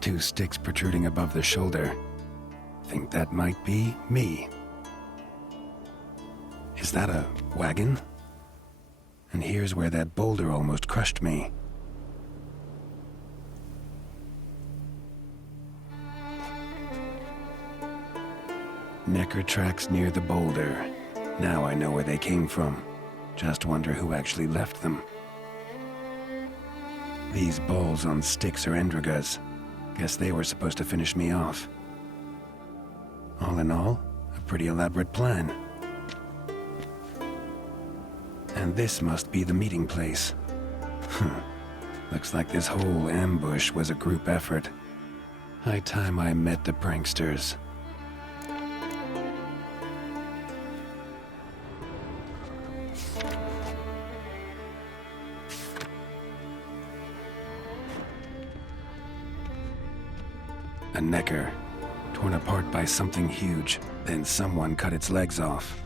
Two sticks protruding above the shoulder. Think that might be me. Is that a wagon? And here's where that boulder almost crushed me. Necker tracks near the boulder. Now I know where they came from. Just wonder who actually left them. These balls on sticks are Endrigas. Guess they were supposed to finish me off. All in all, a pretty elaborate plan. And this must be the meeting place. Looks like this whole ambush was a group effort. High time I met the pranksters. A Necker, torn apart by something huge. Then someone cut its legs off.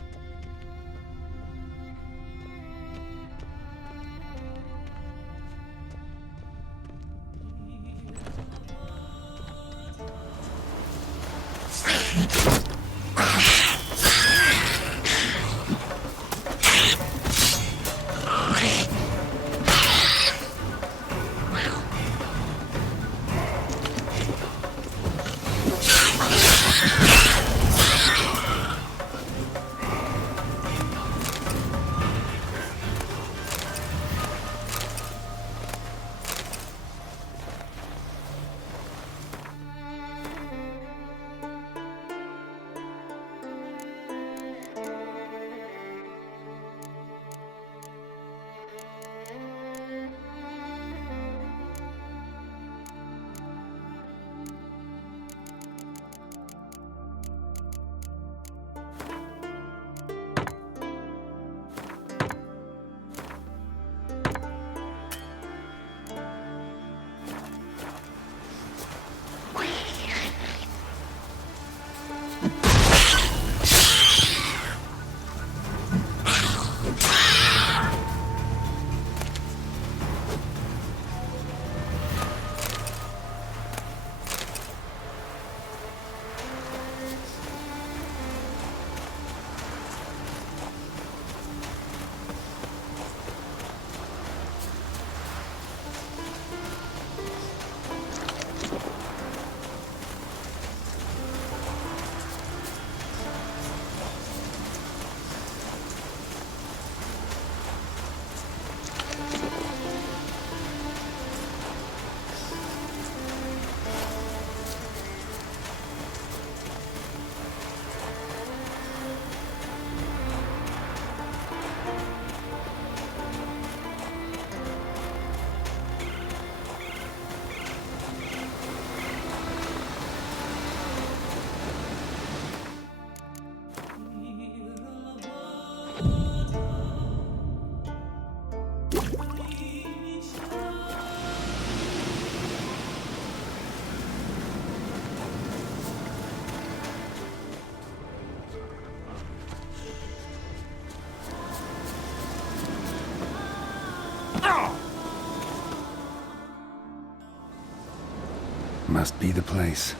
Must be the place.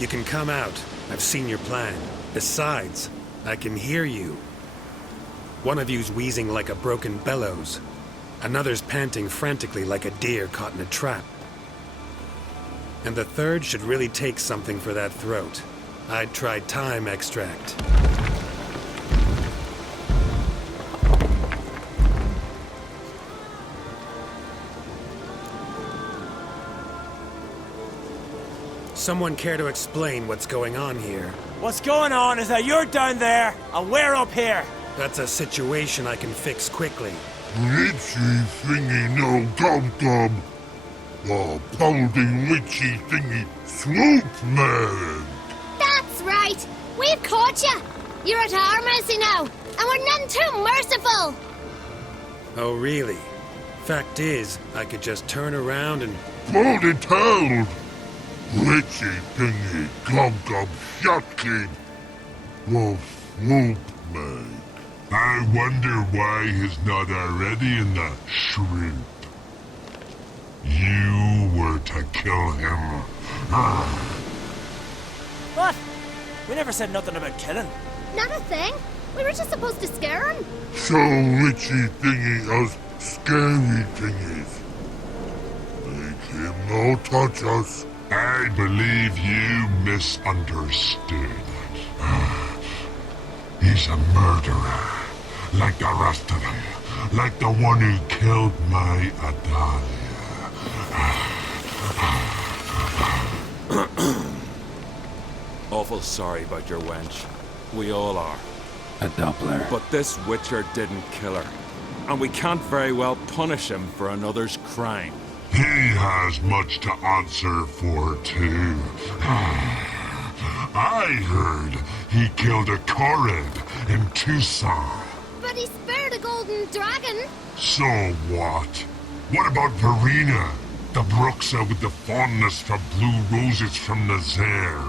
You can come out. I've seen your plan. Besides, I can hear you. One of you's wheezing like a broken bellows. Another's panting frantically like a deer caught in a trap. And the third should really take something for that throat. I'd try thyme extract. Someone care to explain what's going on here? What's going on is that you're down there, and we're up here. That's a situation I can fix quickly. Witchy thingy no dum-dum. Oh, pounding witchy thingy swoop man. That's right. We've caught you. You're at our mercy now, and we're none too merciful. Oh, really? Fact is, I could just turn around and... Hold it down. Witchy thingy dum-dum shotkin. Oh, swoop man. I wonder why he's not already in the shrimp. You were to kill him. What? We never said nothing about killing. Not a thing. We were just supposed to scare him. So witchy thingy us scary thingies. Make him no touch us. I believe you misunderstood. He's a murderer, like the rest of them. Like the one who killed my Adalia. Awful sorry about your wench. We all are. A Doppler. But this Witcher didn't kill her. And we can't very well punish him for another's crime. He has much to answer for, too. I heard he killed a Korred in Tucson. But he spared a golden dragon. So what? What about Verena? The Bruxa with the fondness for blue roses from Nazaire.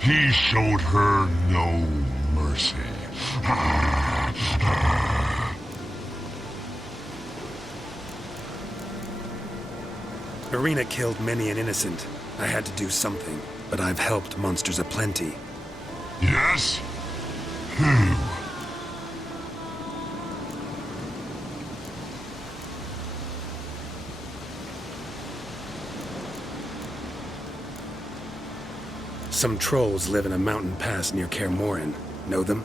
He showed her no mercy. Verena killed many an innocent. I had to do something, but I've helped monsters aplenty. Yes? Who? Some trolls live in a mountain pass near Kaer Morhen. Know them?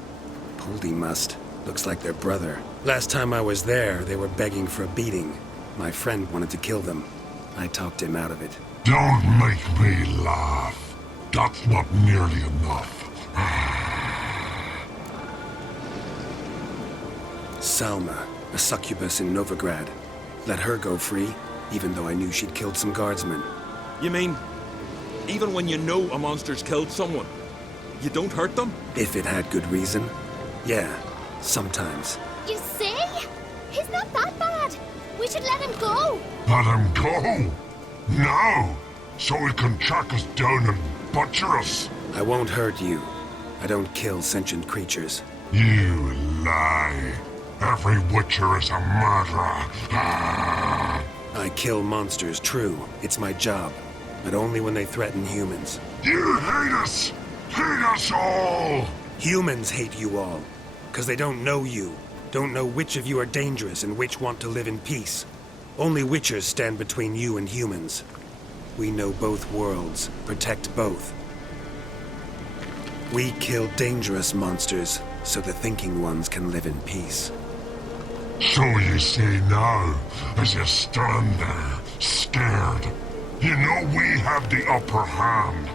Poldy must. Looks like their brother. Last time I was there, they were begging for a beating. My friend wanted to kill them. I talked him out of it. Don't make me laugh. That's not nearly enough. Salma, a succubus in Novigrad. Let her go free, even though I knew she'd killed some guardsmen. You mean, even when you know a monster's killed someone, you don't hurt them? If it had good reason. Yeah, sometimes. You see? He's not that bad. We should let him go. Let him go? No! So he can track us down and butcher us. I won't hurt you. I don't kill sentient creatures. You lie. Every Witcher is a murderer. I kill monsters, true. It's my job. But only when they threaten humans. You hate us! Hate us all! Humans hate you all. Because they don't know you. Don't know which of you are dangerous and which want to live in peace. Only Witchers stand between you and humans. We know both worlds, protect both. We kill dangerous monsters, so the thinking ones can live in peace. So you say now, as you stand there, scared. You know we have the upper hand.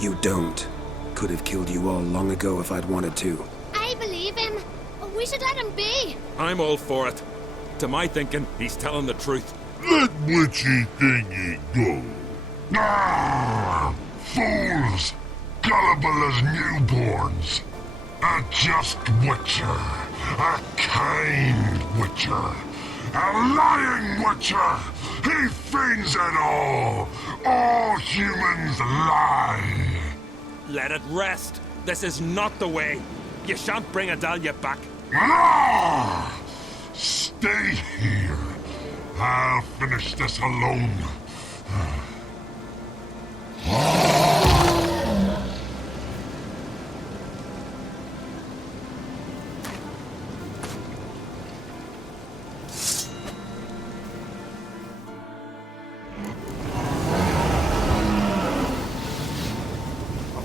You don't. Could have killed you all long ago if I'd wanted to. I believe him. We should let him be. I'm all for it. To my thinking, he's telling the truth. Let witchy thingy go. Fools! Gullible as newborns. A just Witcher. A kind Witcher. A lying Witcher. He feigns it all. All humans lie. Let it rest. This is not the way. You shan't bring Adalia back. Stay here. I'll finish this alone.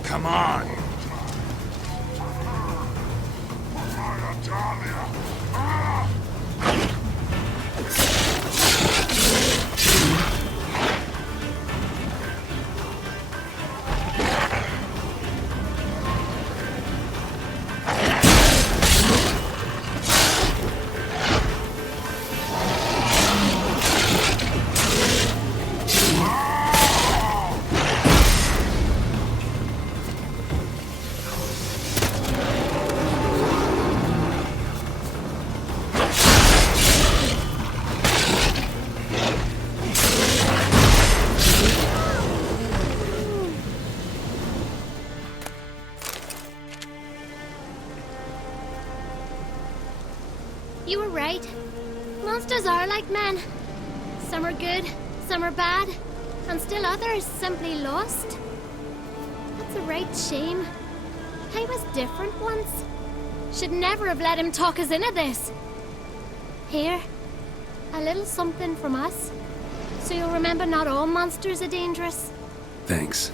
Come on. You were right. Monsters are like men. Some are good, some are bad, and still others simply lost. That's a right shame. I was different once. Should never have let him talk us into this. Here, a little something from us. So you'll remember not all monsters are dangerous. Thanks.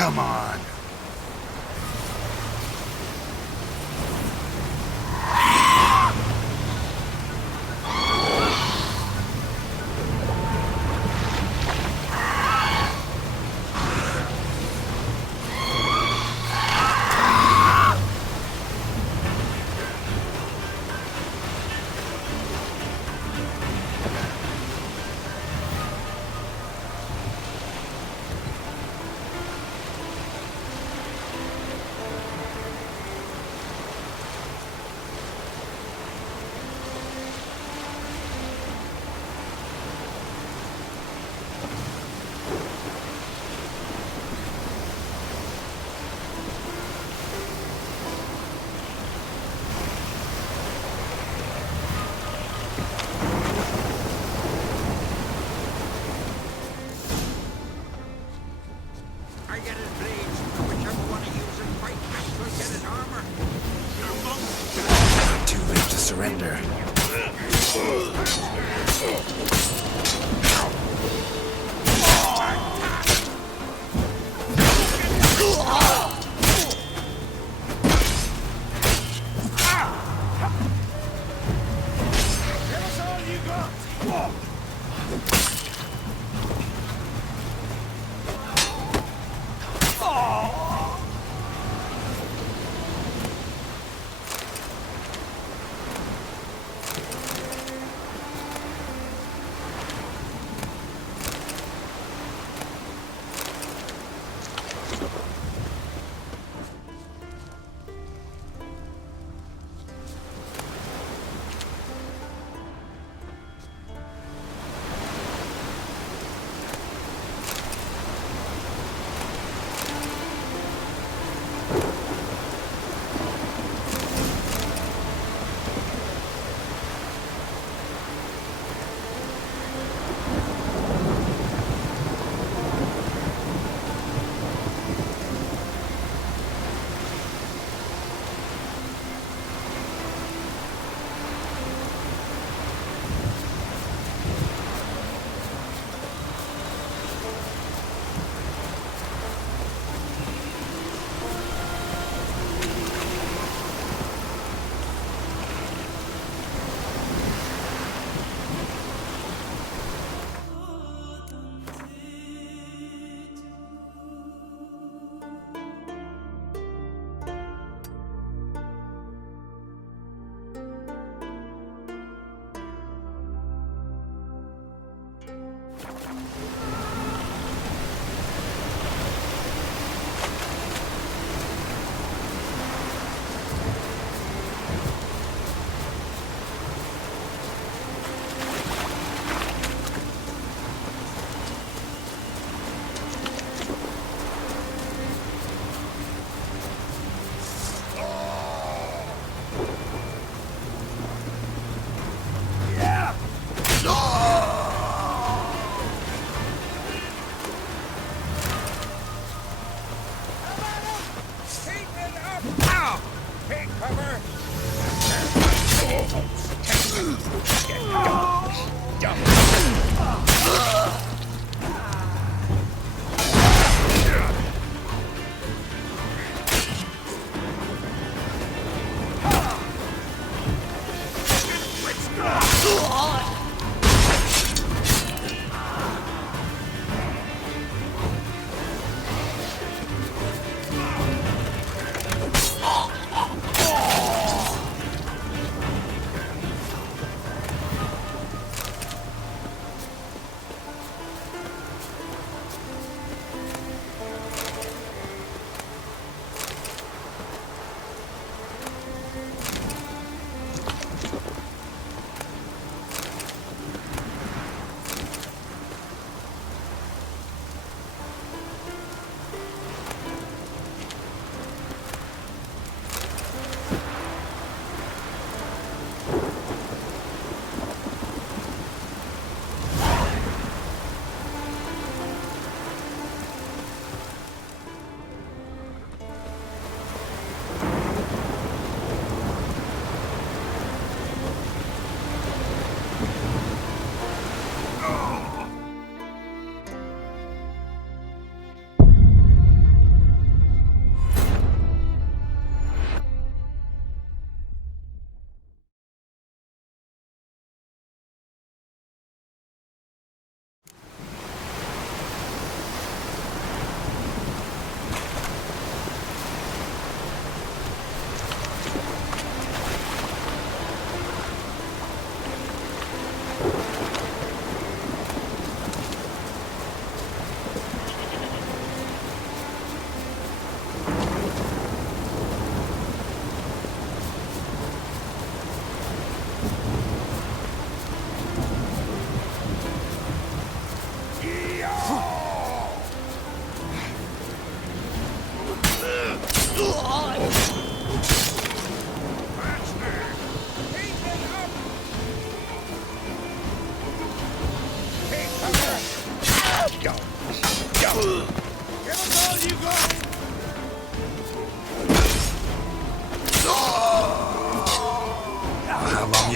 Come on. Too late to surrender.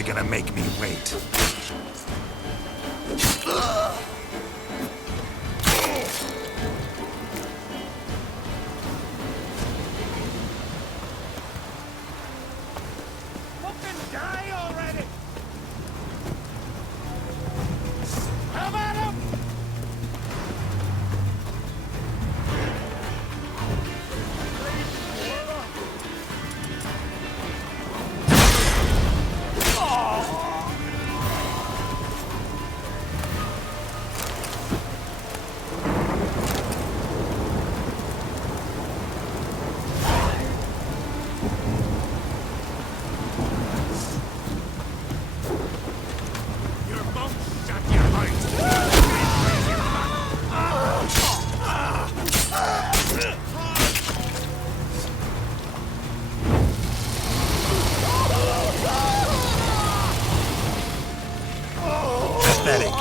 gonna make me wait. Fucking die already! Come at him! Your bones shut your heart! Pathetic.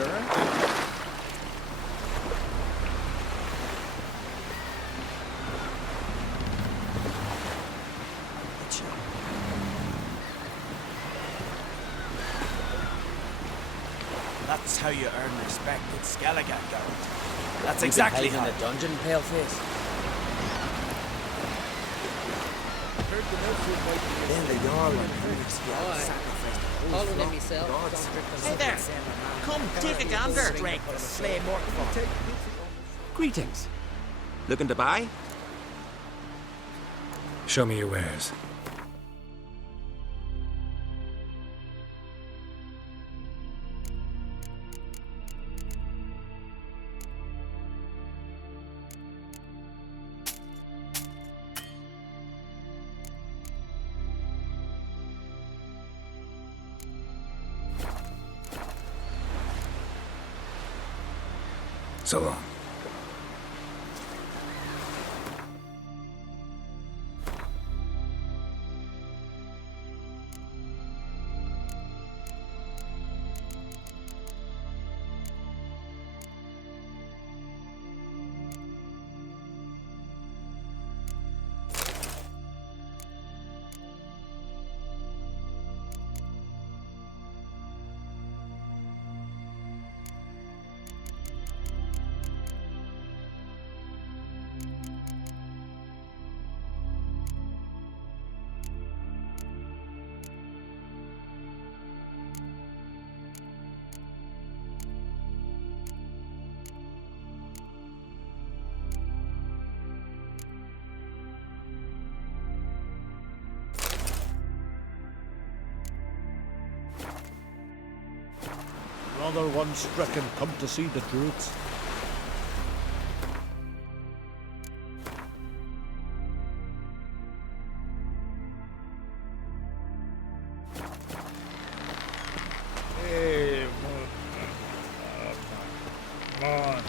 wanderer. That's how you earn respect in Skellige, Geralt. That's You've exactly been how. hiding in a dungeon, paleface. Then the Jarl and Hurdy sacrificed the whole Following flock. myself. Gods. Hey there! Come, take a gander! Strength to slay Morkfall. Greetings. Looking to buy? Show me your wares. So long. Another one stricken come to see the Druids. Hey, come on.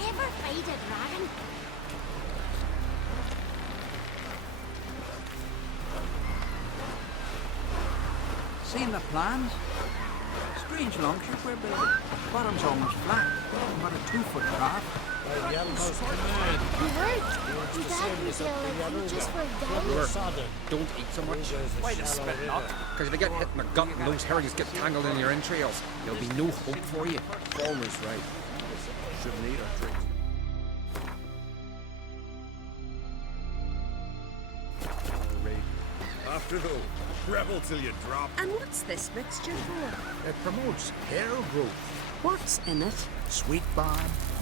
Ever fight a dragon? Seen the plans? Strange longship we're building. Bottom's almost flat. About a 2-foot craft. By Yelm's command. You heard? Your dad was creatures were down. Don't eat so much. Why the spit not? Because if you get hit in the gut and those herrings get tangled in your entrails, there'll be no hope for you. Always right. Shouldn't eat or drink. After though, rebel till you drop. And what's this mixture for? It promotes hair growth, What's in it? sweet balm,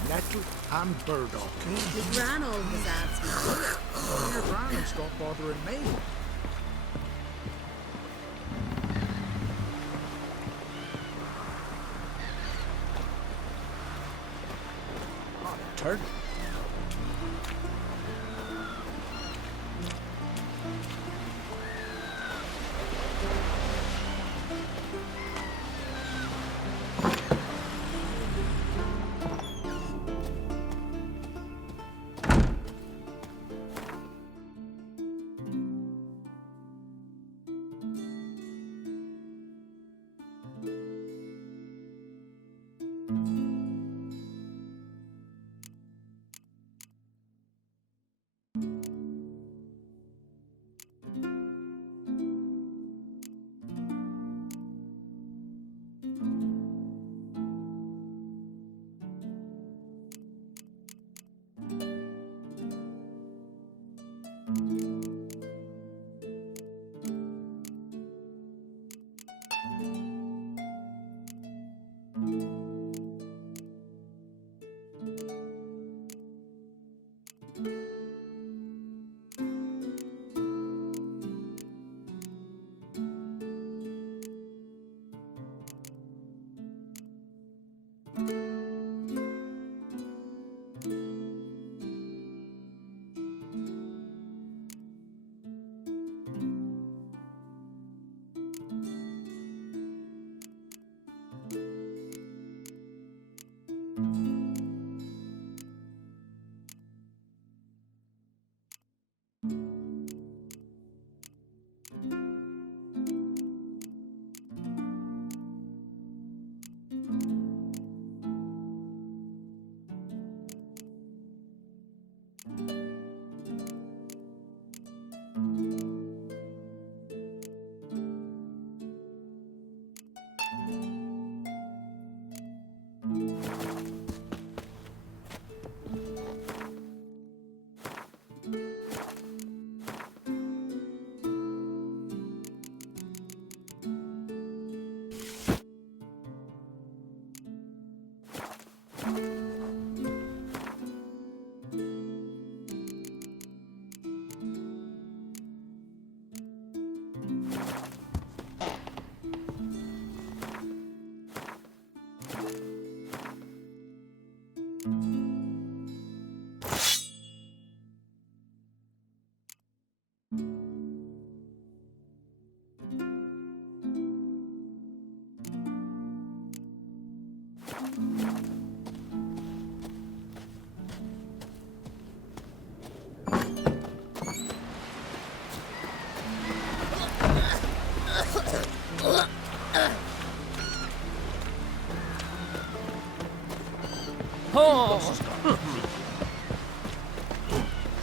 nettle, and burdock. The Gran always adds me. Your grand stop bothering me. Turn.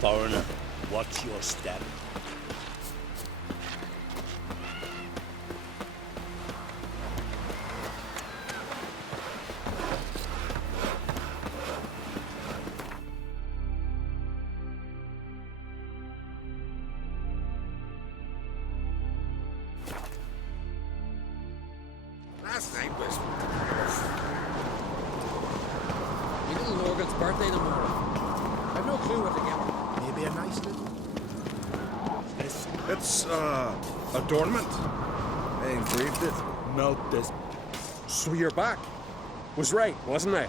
Foreigner, what's your step? Last night was... Your little Morgan's birthday tomorrow. I've no clue what to get her. Maybe a nice little... It's, adornment. I engraved it. Melt this. So you're back. Was right, wasn't I?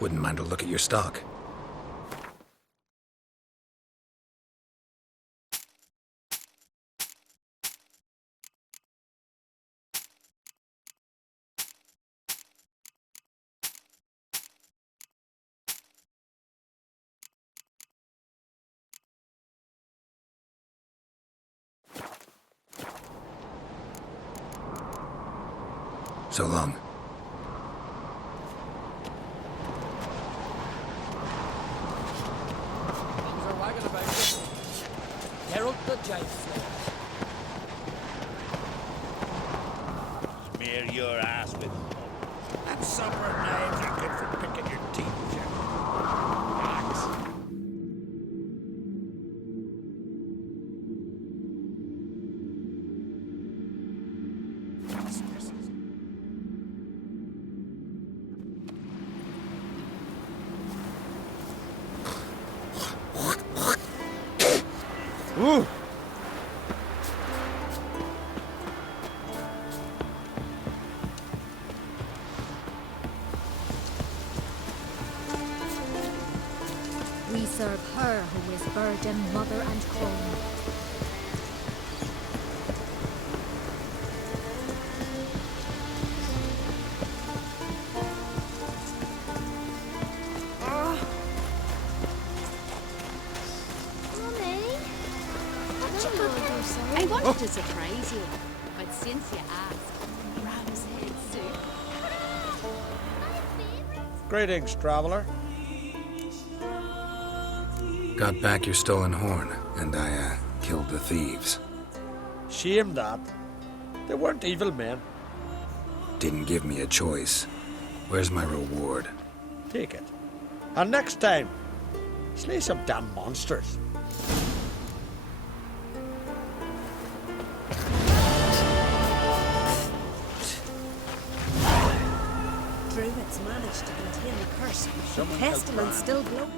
Wouldn't mind a look at your stock. So long. Things are wagging about you. Geralt the Giant Smear your ass with... And supper knives are good for picking your teeth, Jack. Ooh! We serve her who is burden, mother, and home. I wanted to surprise you, but since you asked, ram's head soup. Greetings, traveler. Got back your stolen horn, and I, killed the thieves. Shame that. They weren't evil men. Didn't give me a choice. Where's my reward? Take it. And next time, slay some damn monsters. Druids managed to contain the curse. Someone Pestilence still blows.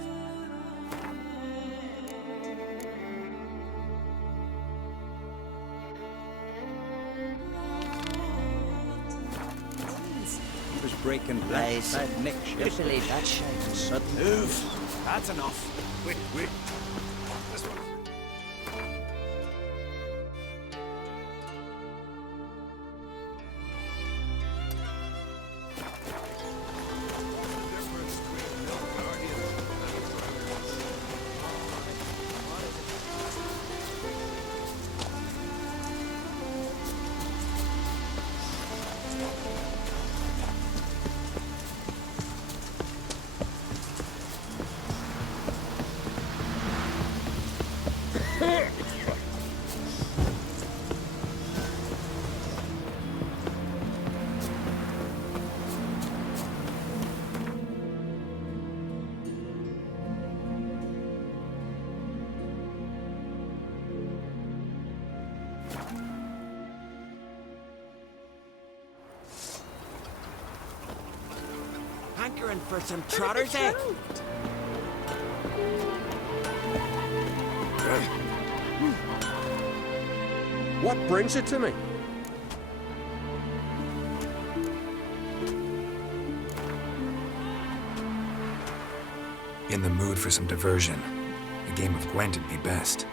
He was breaking glass. That Nick You believe that shit? Sudden Move. That's enough. Wait. This one. Hankering for some trotters, eh? What brings it to me? In the mood for some diversion. A game of Gwent would be best.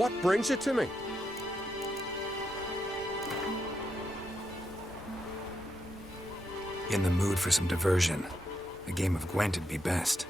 What brings you to me? In the mood for some diversion. A game of Gwent'd be best.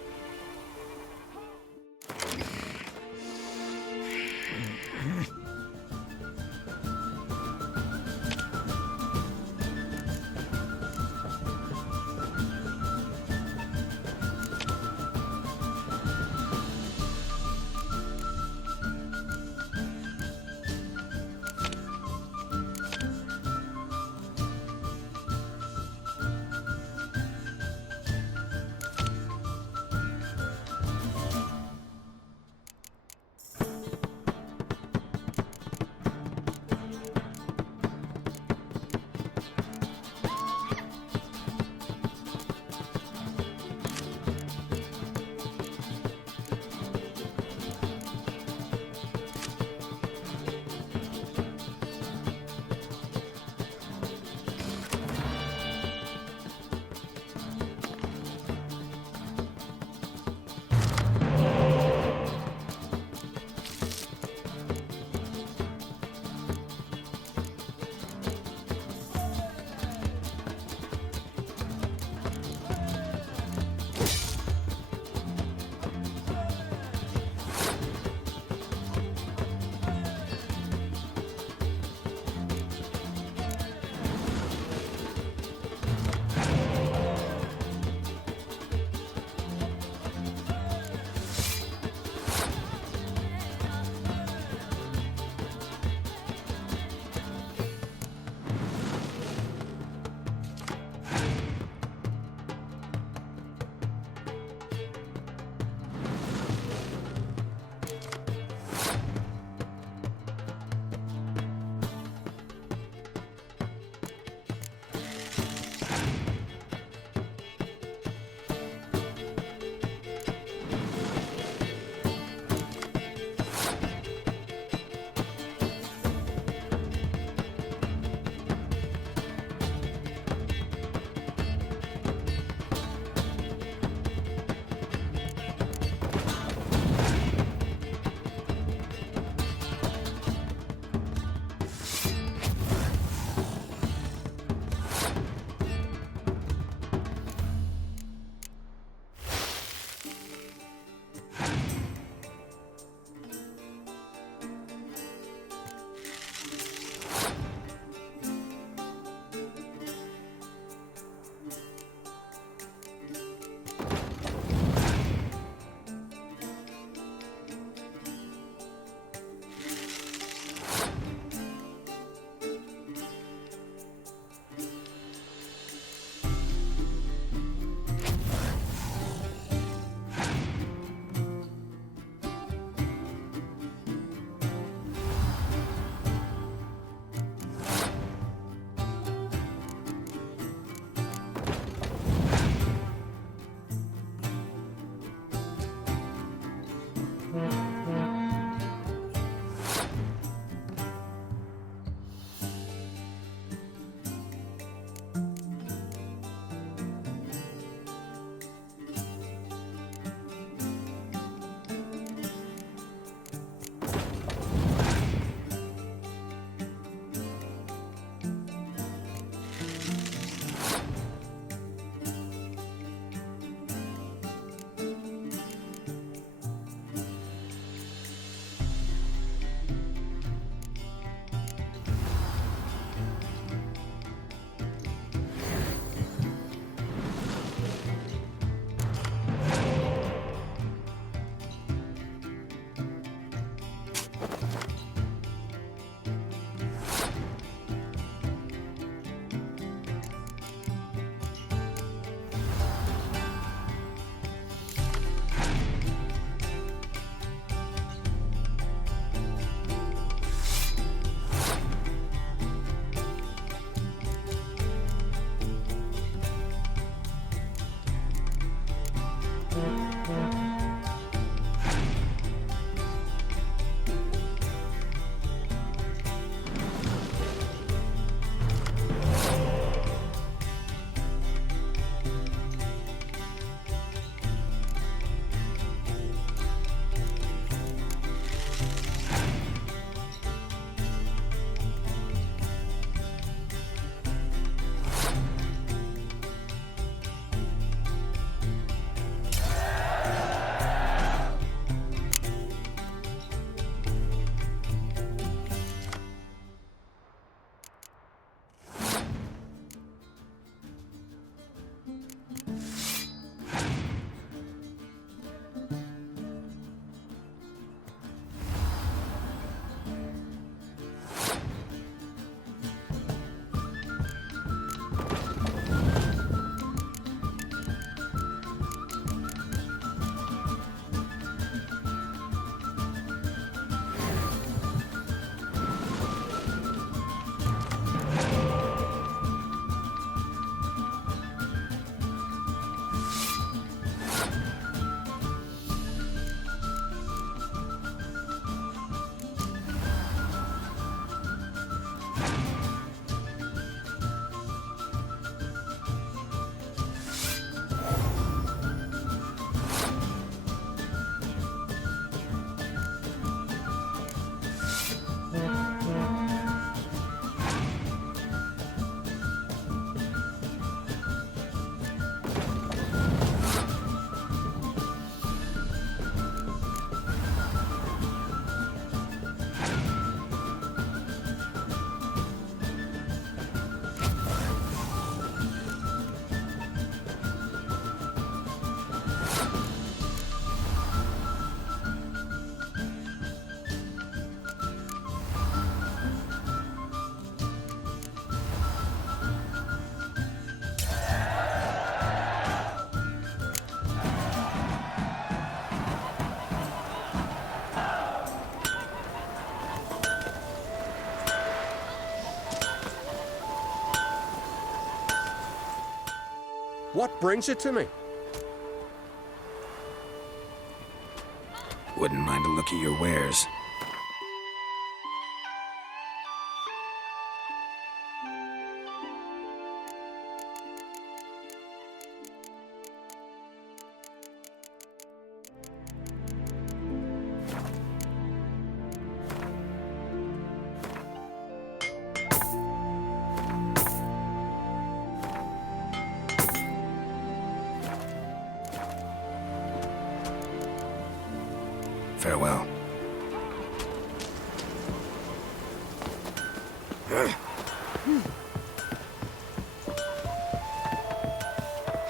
What brings you to me? Wouldn't mind a look at your wares. Farewell.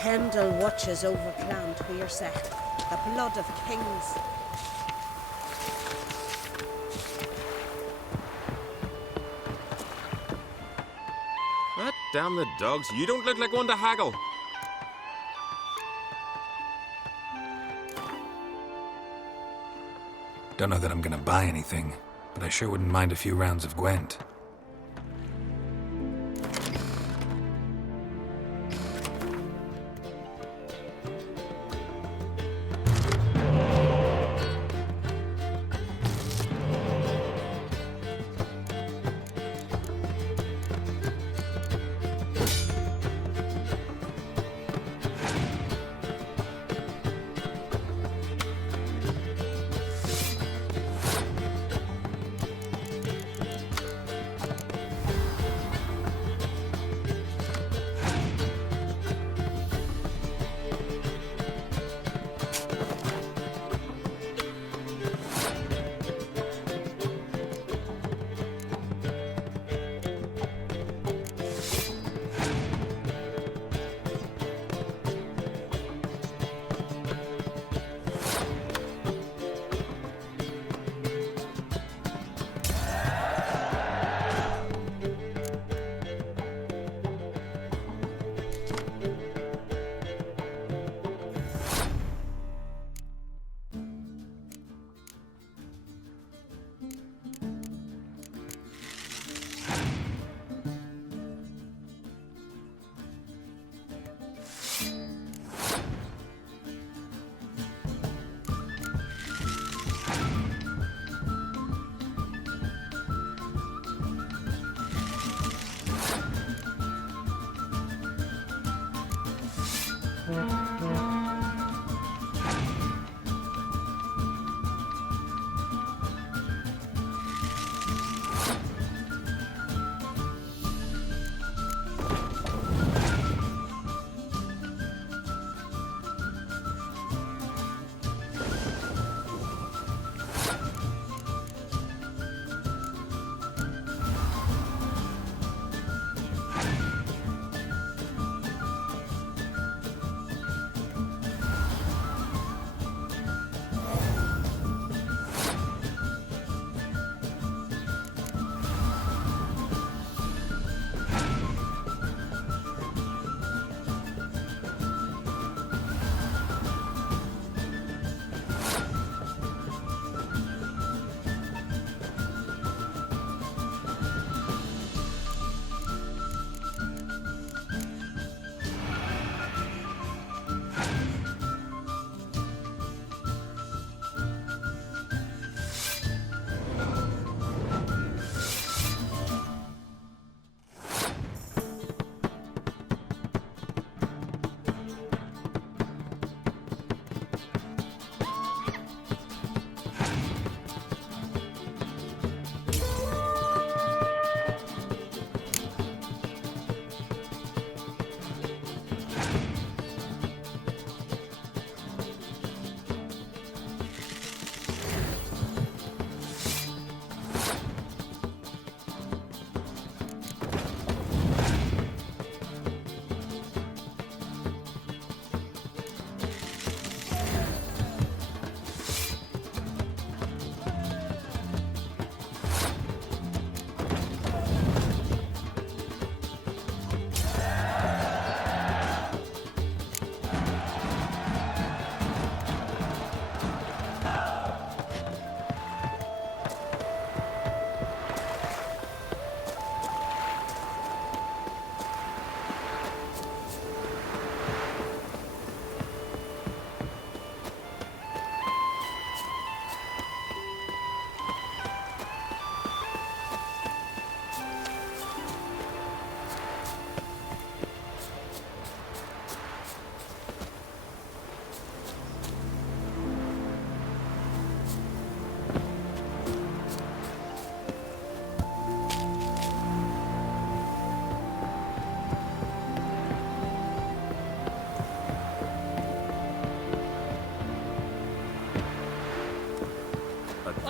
Heimdall watches over Clan Tuirseth, the blood of kings. Ah, damn the dogs. You don't look like one to haggle. Don't know that I'm gonna buy anything, but I sure wouldn't mind a few rounds of Gwent.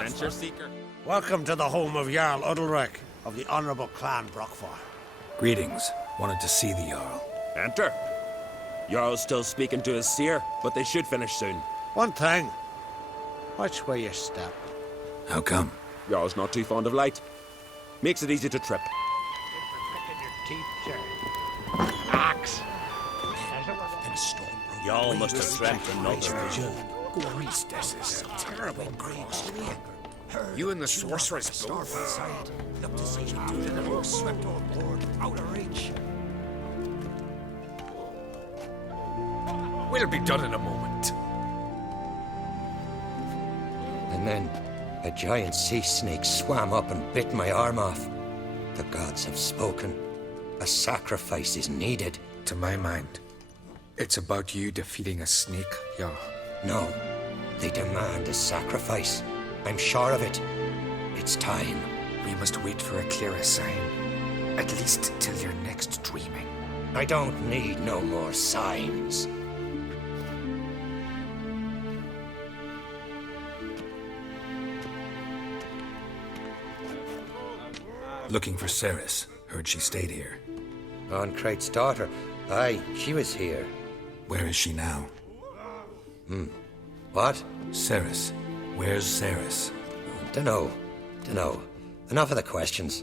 adventure seeker. Welcome to the home of Jarl Udalric of the Honourable Clan Brockfar. Greetings. Wanted to see the Jarl. Enter. Jarl's still speaking to his seer, but they should finish soon. One thing. Watch where you step. How come? Jarl's not too fond of light. Makes it easy to trip. Axe. Jarl must have dreamt another vision. This is terrible cross. You and the sorceress both. Look to see you do the most swept on board, out of reach. We'll be done in a moment. And then a giant sea snake swam up and bit my arm off. The gods have spoken. A sacrifice is needed. To my mind, it's about you defeating a snake, Jarl. No, they demand a sacrifice. I'm sure of it. It's time. We must wait for a clearer sign. At least till your next dreaming. I don't need no more signs. Looking for Ceres. Heard she stayed here. Crate's daughter. Aye, she was here. Where is she now? What? Ceres. Where's Ceres? Dunno. Enough of the questions.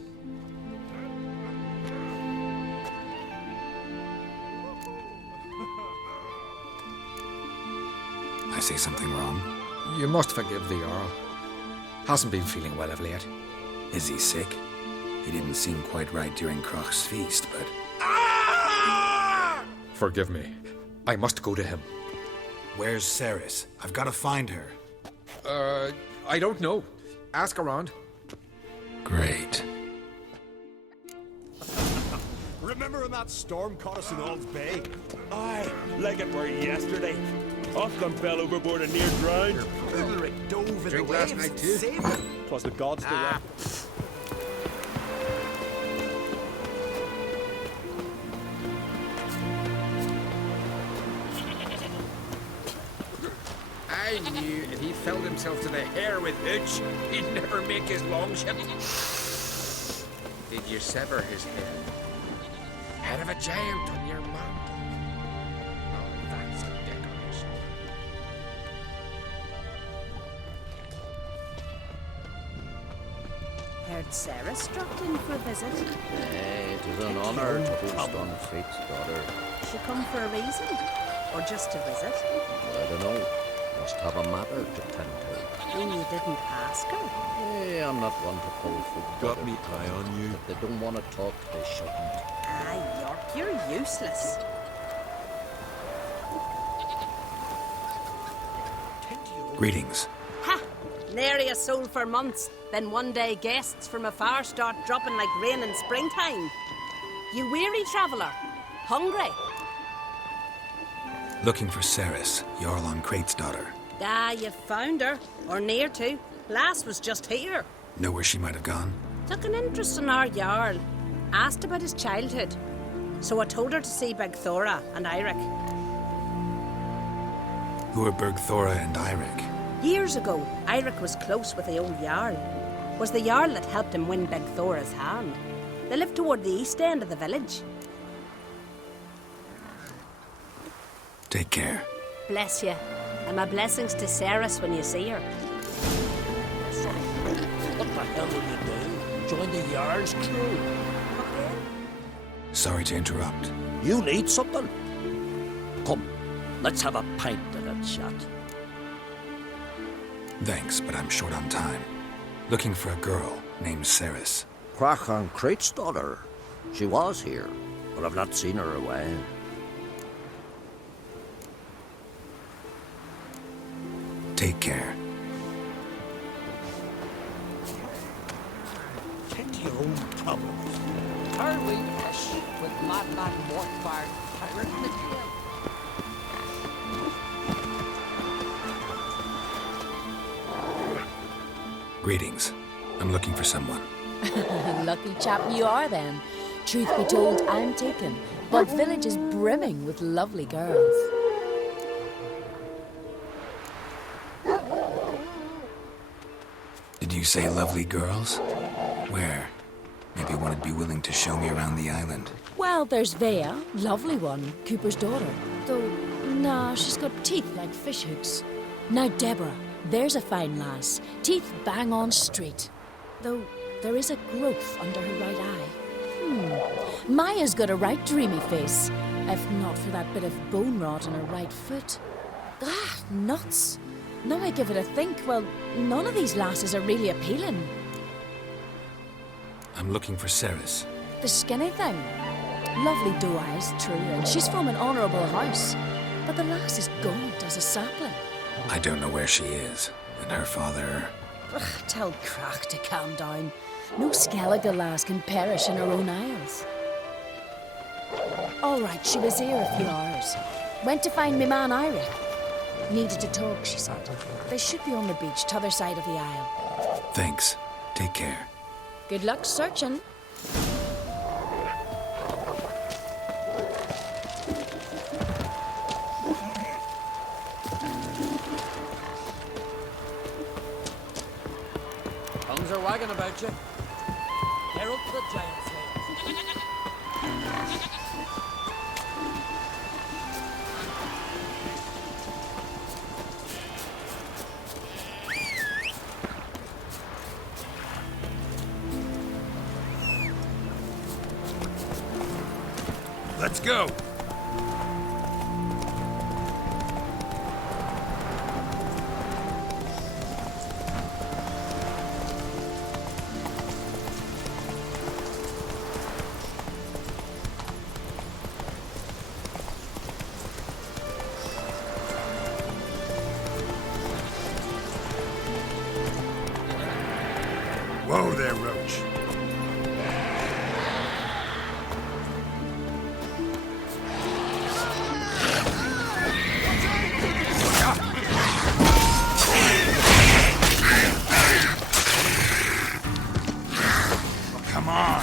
I say something wrong? You must forgive the Jarl. Hasn't been feeling well of late. Is he sick? He didn't seem quite right during Kroch's feast, but... Forgive me. I must go to him. Where's Ceres? I've got to find her. I don't know. Ask around. Great. Remember when that storm caught us in Ald's Bay? Aye, like it were yesterday. Ofcom fell overboard and near drowned. Ulrich dove in the Drink waves last night and too? saved him. 'Twas the gods direct. I knew if he filled himself to the hair with hooch, he'd never make his long ship. Did you sever his head? Head of a giant on your mount. Oh, that's a decoration. Heard Ceres dropped in for a visit. It is an honor to host on Fate's daughter. She come for a reason? Or just to visit? I don't know. Must have a matter to tend to. And you didn't ask her? I'm not one to pull for Got me eye on you. If they don't want to talk, they shouldn't. Ah, York, you're useless. Greetings. Ha! Nary a soul for months. Then one day guests from afar start dropping like rain in springtime. You weary traveller? Hungry? Looking for Ceres, Jarl on Crate's daughter. Ah, you found her. Or near to. Lass was just here. Know where she might have gone? Took an interest in our Jarl. Asked about his childhood. So I told her to see Bergthora and Eirik. Who are Bergthora and Eirik? Years ago, Eirik was close with the old Jarl. Was the Jarl that helped him win Bergthora's hand. They lived toward the east end of the village. Take care. Bless you. And my blessings to Ceres when you see her. What the hell will you do? Join the Jarl's crew? Sorry to interrupt. You need something? Come, let's have a pint and a chat. Thanks, but I'm short on time. Looking for a girl named Ceres. Crachan Crate's daughter. She was here, but I've not seen her a while. Take care. Tend to your own problems. Are we fish with mad Mortfire pirate in the tail? Greetings. I'm looking for someone. Lucky chap you are then. Truth be told, I'm taken, but village is brimming with lovely girls. Did you say lovely girls? Where? Maybe one would be willing to show me around the island. Well, there's Vea, lovely one, Cooper's daughter. Though, nah, she's got teeth like fish hooks. Now, Deborah, there's a fine lass. Teeth bang on straight. Though, there is a growth under her right eye. Maya's got a right dreamy face. If not for that bit of bone rot in her right foot. Ah, nuts. Now I give it a think, well, none of these lasses are really appealing. I'm looking for Ceres. The skinny thing. Lovely doe eyes, true, and she's from an honourable house. But the lass is gaunt as a sapling. I don't know where she is, and her father... Ugh, tell Crach to calm down. No Skellige lass can perish in her own isles. All right, she was here a few hours. Went to find me man Ira. Needed to talk, she said. They should be on the beach, t'other side of the isle. Thanks. Take care. Good luck searching. Tongues are wagging about you. Herald to the giant slayer. Let's go! Whoa there, Roach. Come on!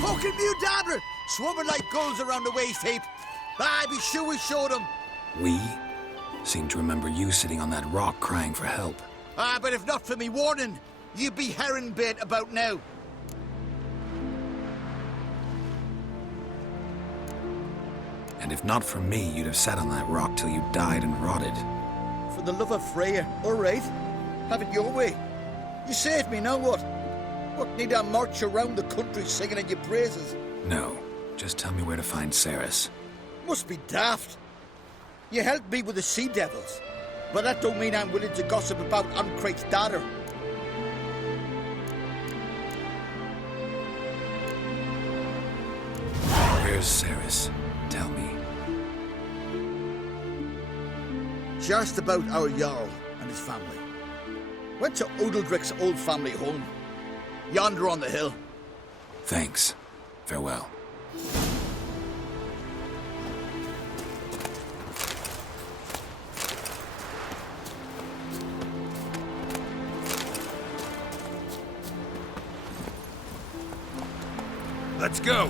Fucking Mudabra! Swarming like gulls around the waist heap. Aye, be sure we showed them. We? Seem to remember you sitting on that rock crying for help. Ah, but if not for me warning, you'd be herring bait about now. And if not for me, you'd have sat on that rock till you died and rotted. For the love of Freya, all right. Have it your way. You saved me, now what? What, need I march around the country singing in your praises? No, just tell me where to find Ceres. Must be daft. You helped me with the Sea Devils, but that don't mean I'm willing to gossip about Uncrate's daughter. Where's Ceres? Tell me. She asked about our Jarl and his family. Went to Odeldrick's old family home. Yonder on the hill. Thanks. Farewell. Let's go!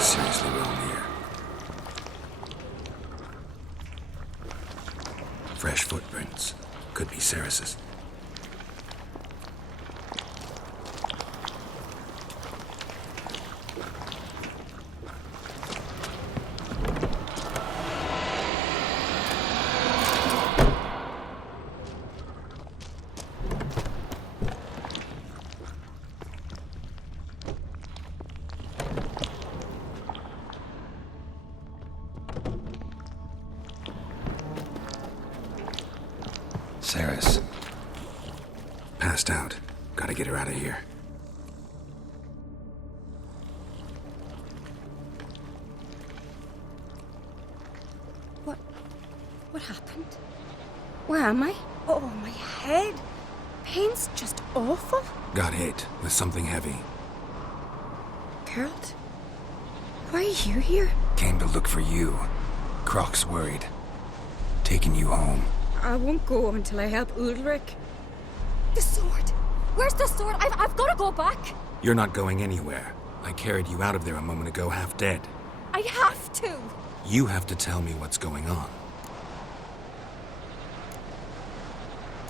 Seriously wrong here. Fresh footprints. Could be Ceres's. Gotta get her out of here. What happened? Where am I? Oh, my head. Pain's just awful. Got hit with something heavy. Geralt? Why are you here? Came to look for you. Croc's worried. Taking you home. I won't go until I help Udalric. The sword! Where's the sword? I've got to go back! You're not going anywhere. I carried you out of there a moment ago half dead. I have to! You have to tell me what's going on.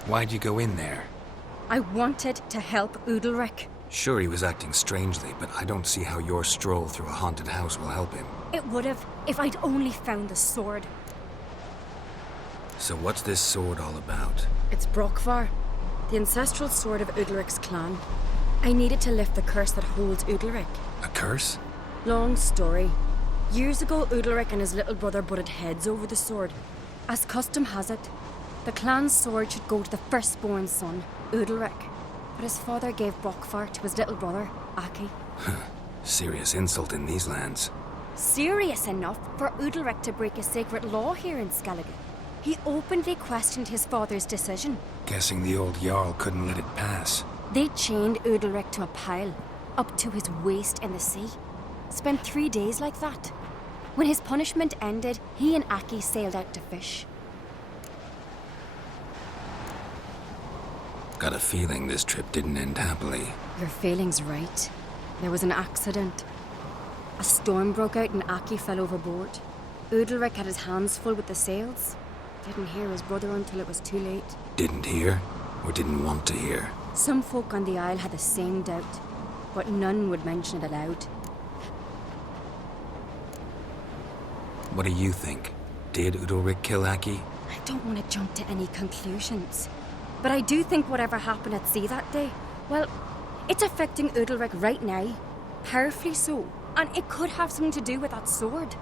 Why'd you go in there? I wanted to help Udalric. Sure, he was acting strangely, but I don't see how your stroll through a haunted house will help him. It would have, if I'd only found the sword. So what's this sword all about? It's Brokvar, the ancestral sword of Udalric's clan. I needed to lift the curse that holds Udalric. A curse? Long story. Years ago, Udalric and his little brother butted heads over the sword. As custom has it, the clan's sword should go to the firstborn son, Udalric. But his father gave Brokvar to his little brother, Aki. Serious insult in these lands. Serious enough for Udalric to break a sacred law here in Skellige. He openly questioned his father's decision. Guessing the old Jarl couldn't let it pass. They chained Udalric to a pile, up to his waist in the sea. Spent 3 days like that. When his punishment ended, he and Aki sailed out to fish. Got a feeling this trip didn't end happily. Your feeling's right. There was an accident. A storm broke out and Aki fell overboard. Udalric had his hands full with the sails. Didn't hear his brother until it was too late. Didn't hear? Or didn't want to hear? Some folk on the Isle had the same doubt, but none would mention it aloud. What do you think? Did Udalric kill Aki? I don't want to jump to any conclusions. But I do think whatever happened at sea that day, well, it's affecting Udalric right now. Powerfully so. And it could have something to do with that sword.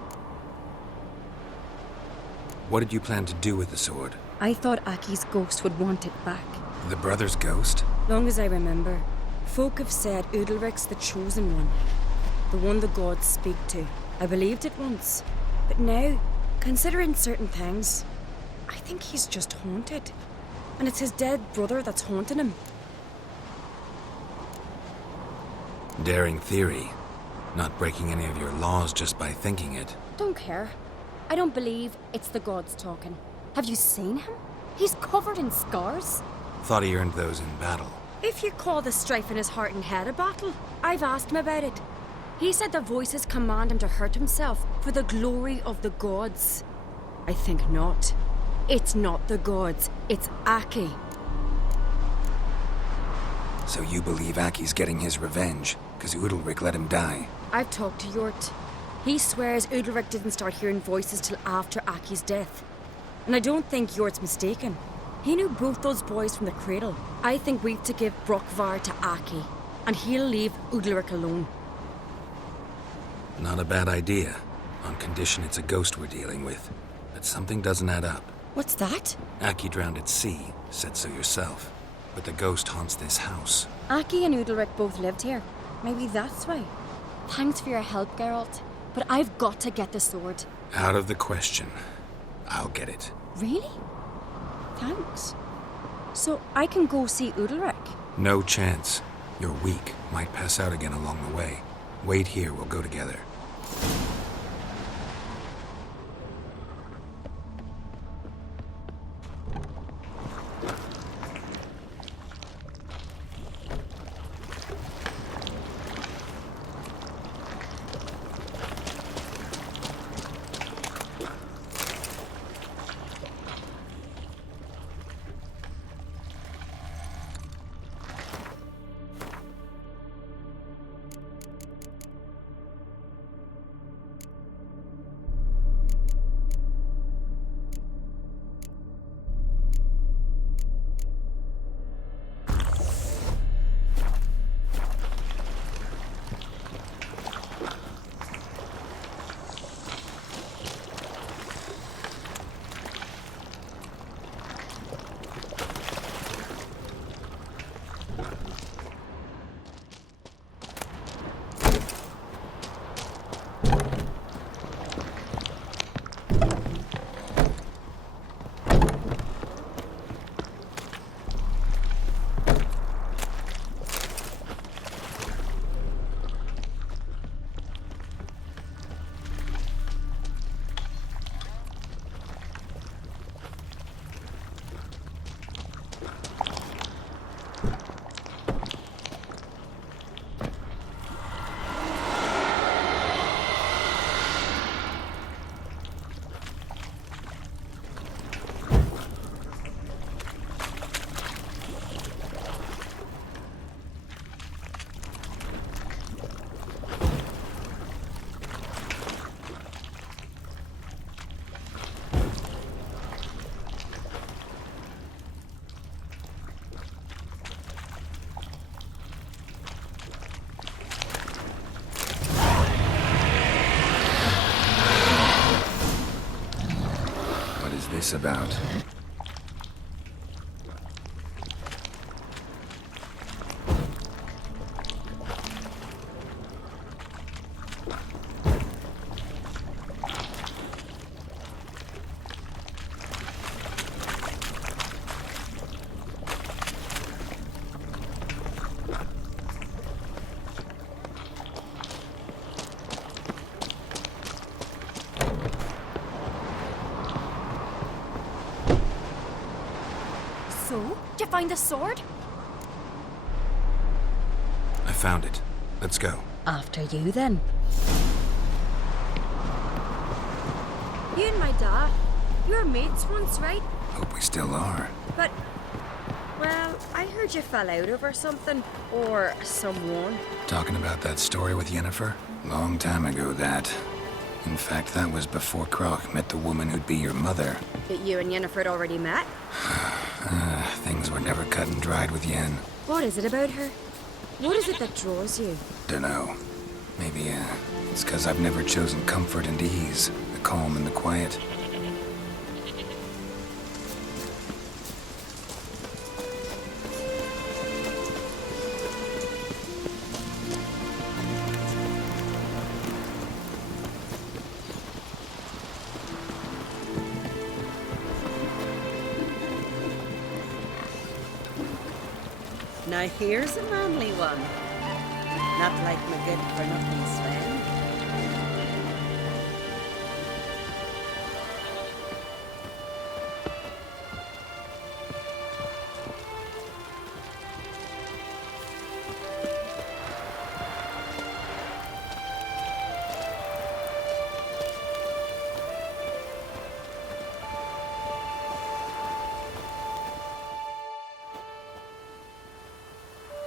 What did you plan to do with the sword? I thought Aki's ghost would want it back. The brother's ghost? Long as I remember, folk have said Udalric's the chosen one. The one the gods speak to. I believed it once. But now, considering certain things, I think he's just haunted. And it's his dead brother that's haunting him. Daring theory. Not breaking any of your laws just by thinking it. Don't care. I don't believe it's the gods talking. Have you seen him? He's covered in scars. Thought he earned those in battle. If you call the strife in his heart and head a battle, I've asked him about it. He said the voices command him to hurt himself for the glory of the gods. I think not. It's not the gods, it's Aki. So you believe Aki's getting his revenge, because Udalric let him die? I've talked to Yort. He swears Udalric didn't start hearing voices till after Aki's death. And I don't think Yort's mistaken. He knew both those boys from the cradle. I think we've to give Brokvar to Aki, and he'll leave Udalric alone. Not a bad idea, on condition it's a ghost we're dealing with. But something doesn't add up. What's that? Aki drowned at sea, said so yourself. But the ghost haunts this house. Aki and Udalric both lived here. Maybe that's why. Thanks for your help, Geralt. But I've got to get the sword. Out of the question. I'll get it. Really? Thanks. So I can go see Udalric? No chance. You're weak. Might pass out again along the way. Wait here, we'll go together. this about? So, did you find the sword? I found it. Let's go. After you, then. You and my dad, you were mates once, right? Hope we still are. But, well, I heard you fell out over something. Or someone. Talking about that story with Yennefer? Long time ago, that. In fact, that was before Croc met the woman who'd be your mother. That you and Yennefer had already met? Things were never cut and dried with Yen. What is it about her? What is it that draws you? Dunno. Maybe, it's 'cause I've never chosen comfort and ease, the calm and the quiet. Now here's a manly one. Not like my good-for-nothing Sven.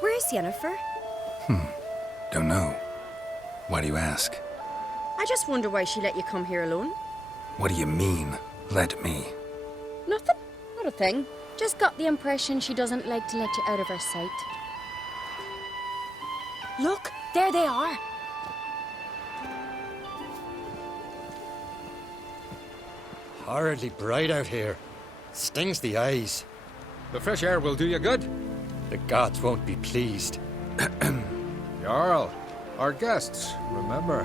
Where's Yennefer? Don't know. Why do you ask? I just wonder why she let you come here alone. What do you mean, let me? Nothing. Not a thing. Just got the impression she doesn't like to let you out of her sight. Look, there they are. Horridly bright out here. Stings the eyes. The fresh air will do you good. The gods won't be pleased. Jarl, our guests, remember.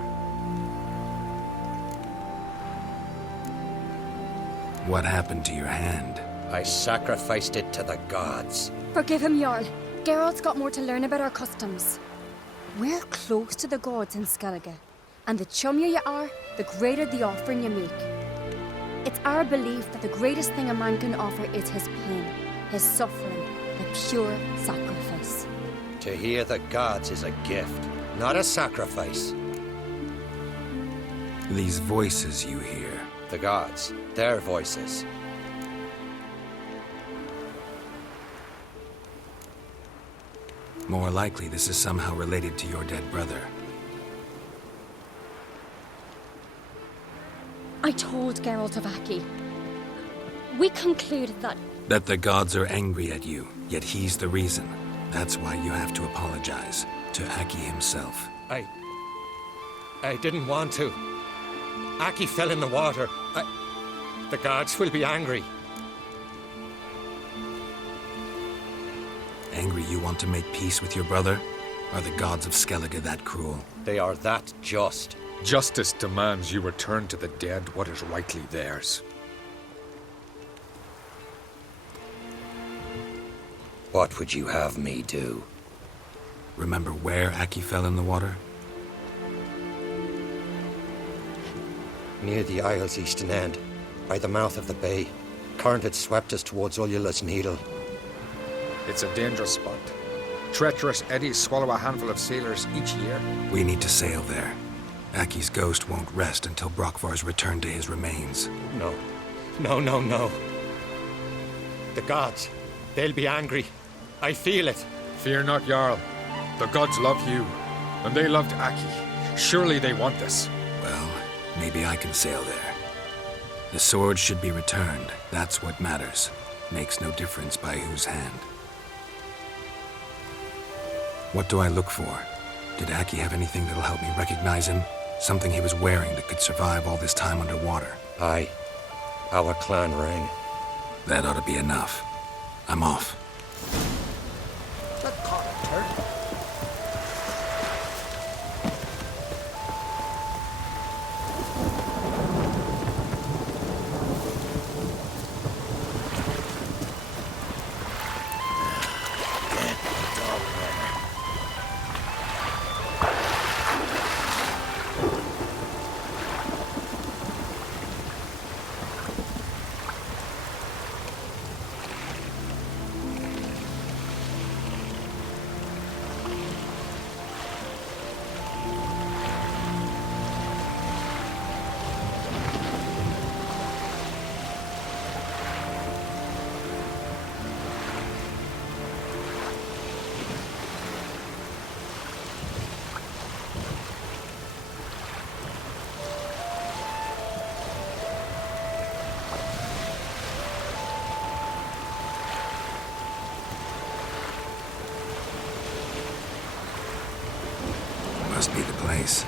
What happened to your hand? I sacrificed it to the gods. Forgive him, Jarl. Geralt's got more to learn about our customs. We're close to the gods in Skellige, and the chummier you are, the greater the offering you make. It's our belief that the greatest thing a man can offer is his pain, his suffering, the pure sacrifice. To hear the gods is a gift, not a sacrifice. These voices you hear. The gods, their voices. More likely, this is somehow related to your dead brother. I told Geralt of Aki. We concluded that... That the gods are angry at you, yet he's the reason. That's why you have to apologize to Aki himself. I didn't want to. Aki fell in the water. The gods will be angry. Angry you want to make peace with your brother? Are the gods of Skellige that cruel? They are that just. Justice demands you return to the dead what is rightly theirs. What would you have me do? Remember where Aki fell in the water? Near the Isle's eastern end, by the mouth of the bay. Current had swept us towards Ullula's Needle. It's a dangerous spot. Treacherous eddies swallow a handful of sailors each year. We need to sail there. Aki's ghost won't rest until Brokvar's returned to his remains. No. No. The gods, they'll be angry. I feel it. Fear not, Jarl. The gods love you, and they loved Aki. Surely they want this. Well, maybe I can sail there. The sword should be returned. That's what matters. Makes no difference by whose hand. What do I look for? Did Aki have anything that'll help me recognize him? Something he was wearing that could survive all this time underwater? Aye. our clan ring. That ought to be enough. I'm off. That caught a turtle. Must be the place.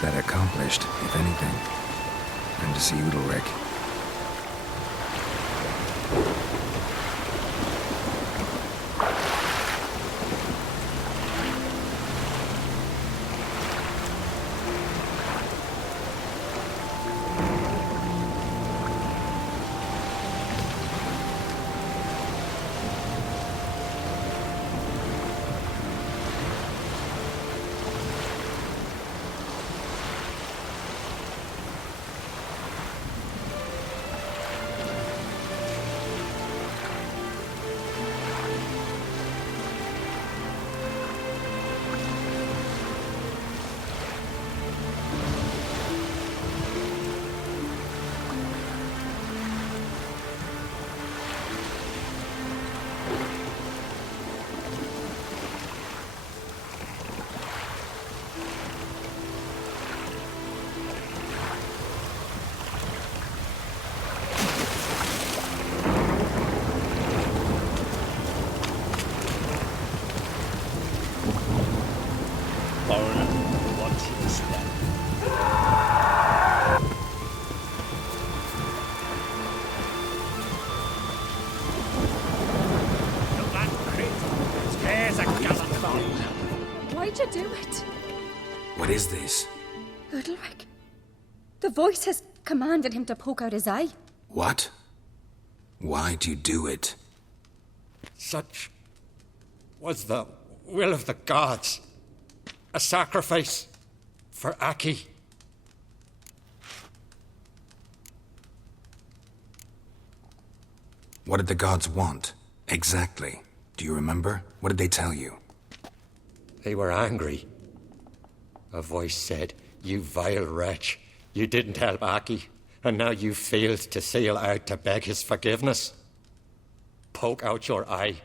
That accomplished, if anything. And to see Udalric. foreigner watching his step. Look, that crate. Scares a gallant fellow. Why'd you do it? What is this? Udalric. The voice has commanded him to poke out his eye. What? Why'd you do it? Such was the will of the gods. A sacrifice for Aki. What did the gods want? Exactly. Do you remember? What did they tell you? They were angry. A voice said, "You vile wretch, you didn't help Aki, and now you failed to sail out to beg his forgiveness. Poke out your eye,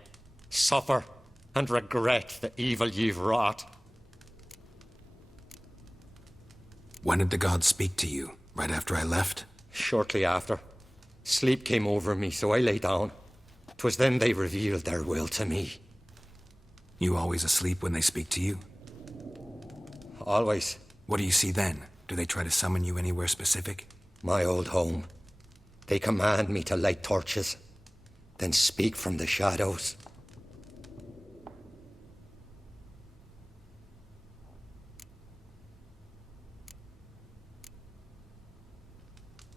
suffer, and regret the evil you've wrought." When did the gods speak to you? Right after I left? Shortly after. Sleep came over me, so I lay down. 'Twas then they revealed their will to me. You always asleep when they speak to you? Always. What do you see then? Do they try to summon you anywhere specific? My old home. They command me to light torches, then speak from the shadows.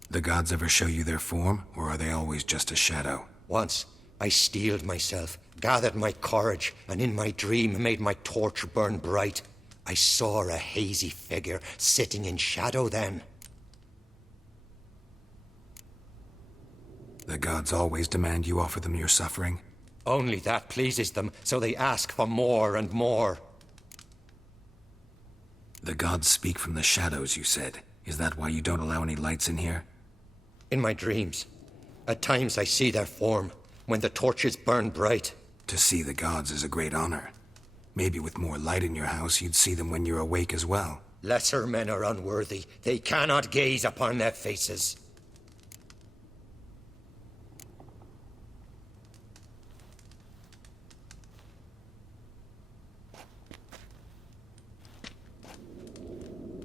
The gods ever show you their form, or are they always just a shadow? Once, I steeled myself, gathered my courage, and in my dream made my torch burn bright. I saw a hazy figure sitting in shadow then. The gods always demand you offer them your suffering? Only that pleases them, so they ask for more and more. The gods speak from the shadows, you said. Is that why you don't allow any lights in here? In my dreams. At times I see their form, when the torches burn bright. To see the gods is a great honor. Maybe with more light in your house, you'd see them when you're awake as well. Lesser men are unworthy. They cannot gaze upon their faces.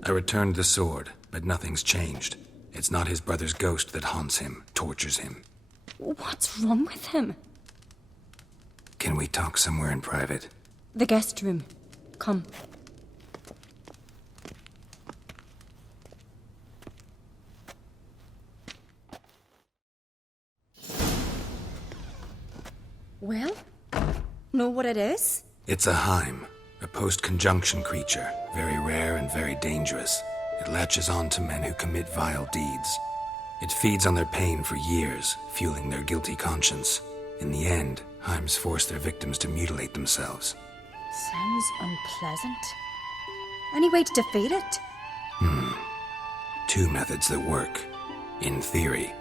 I returned the sword, but nothing's changed. It's not his brother's ghost that haunts him, tortures him. What's wrong with him? Can we talk somewhere in private? The guest room. Come. Well, know what it is? It's a Heim, a post-conjunction creature, very rare and very dangerous. It latches on to men who commit vile deeds. It feeds on their pain for years, fueling their guilty conscience. In the end, Heims force their victims to mutilate themselves. Sounds unpleasant. Any way to defeat it? Two methods that work. In theory.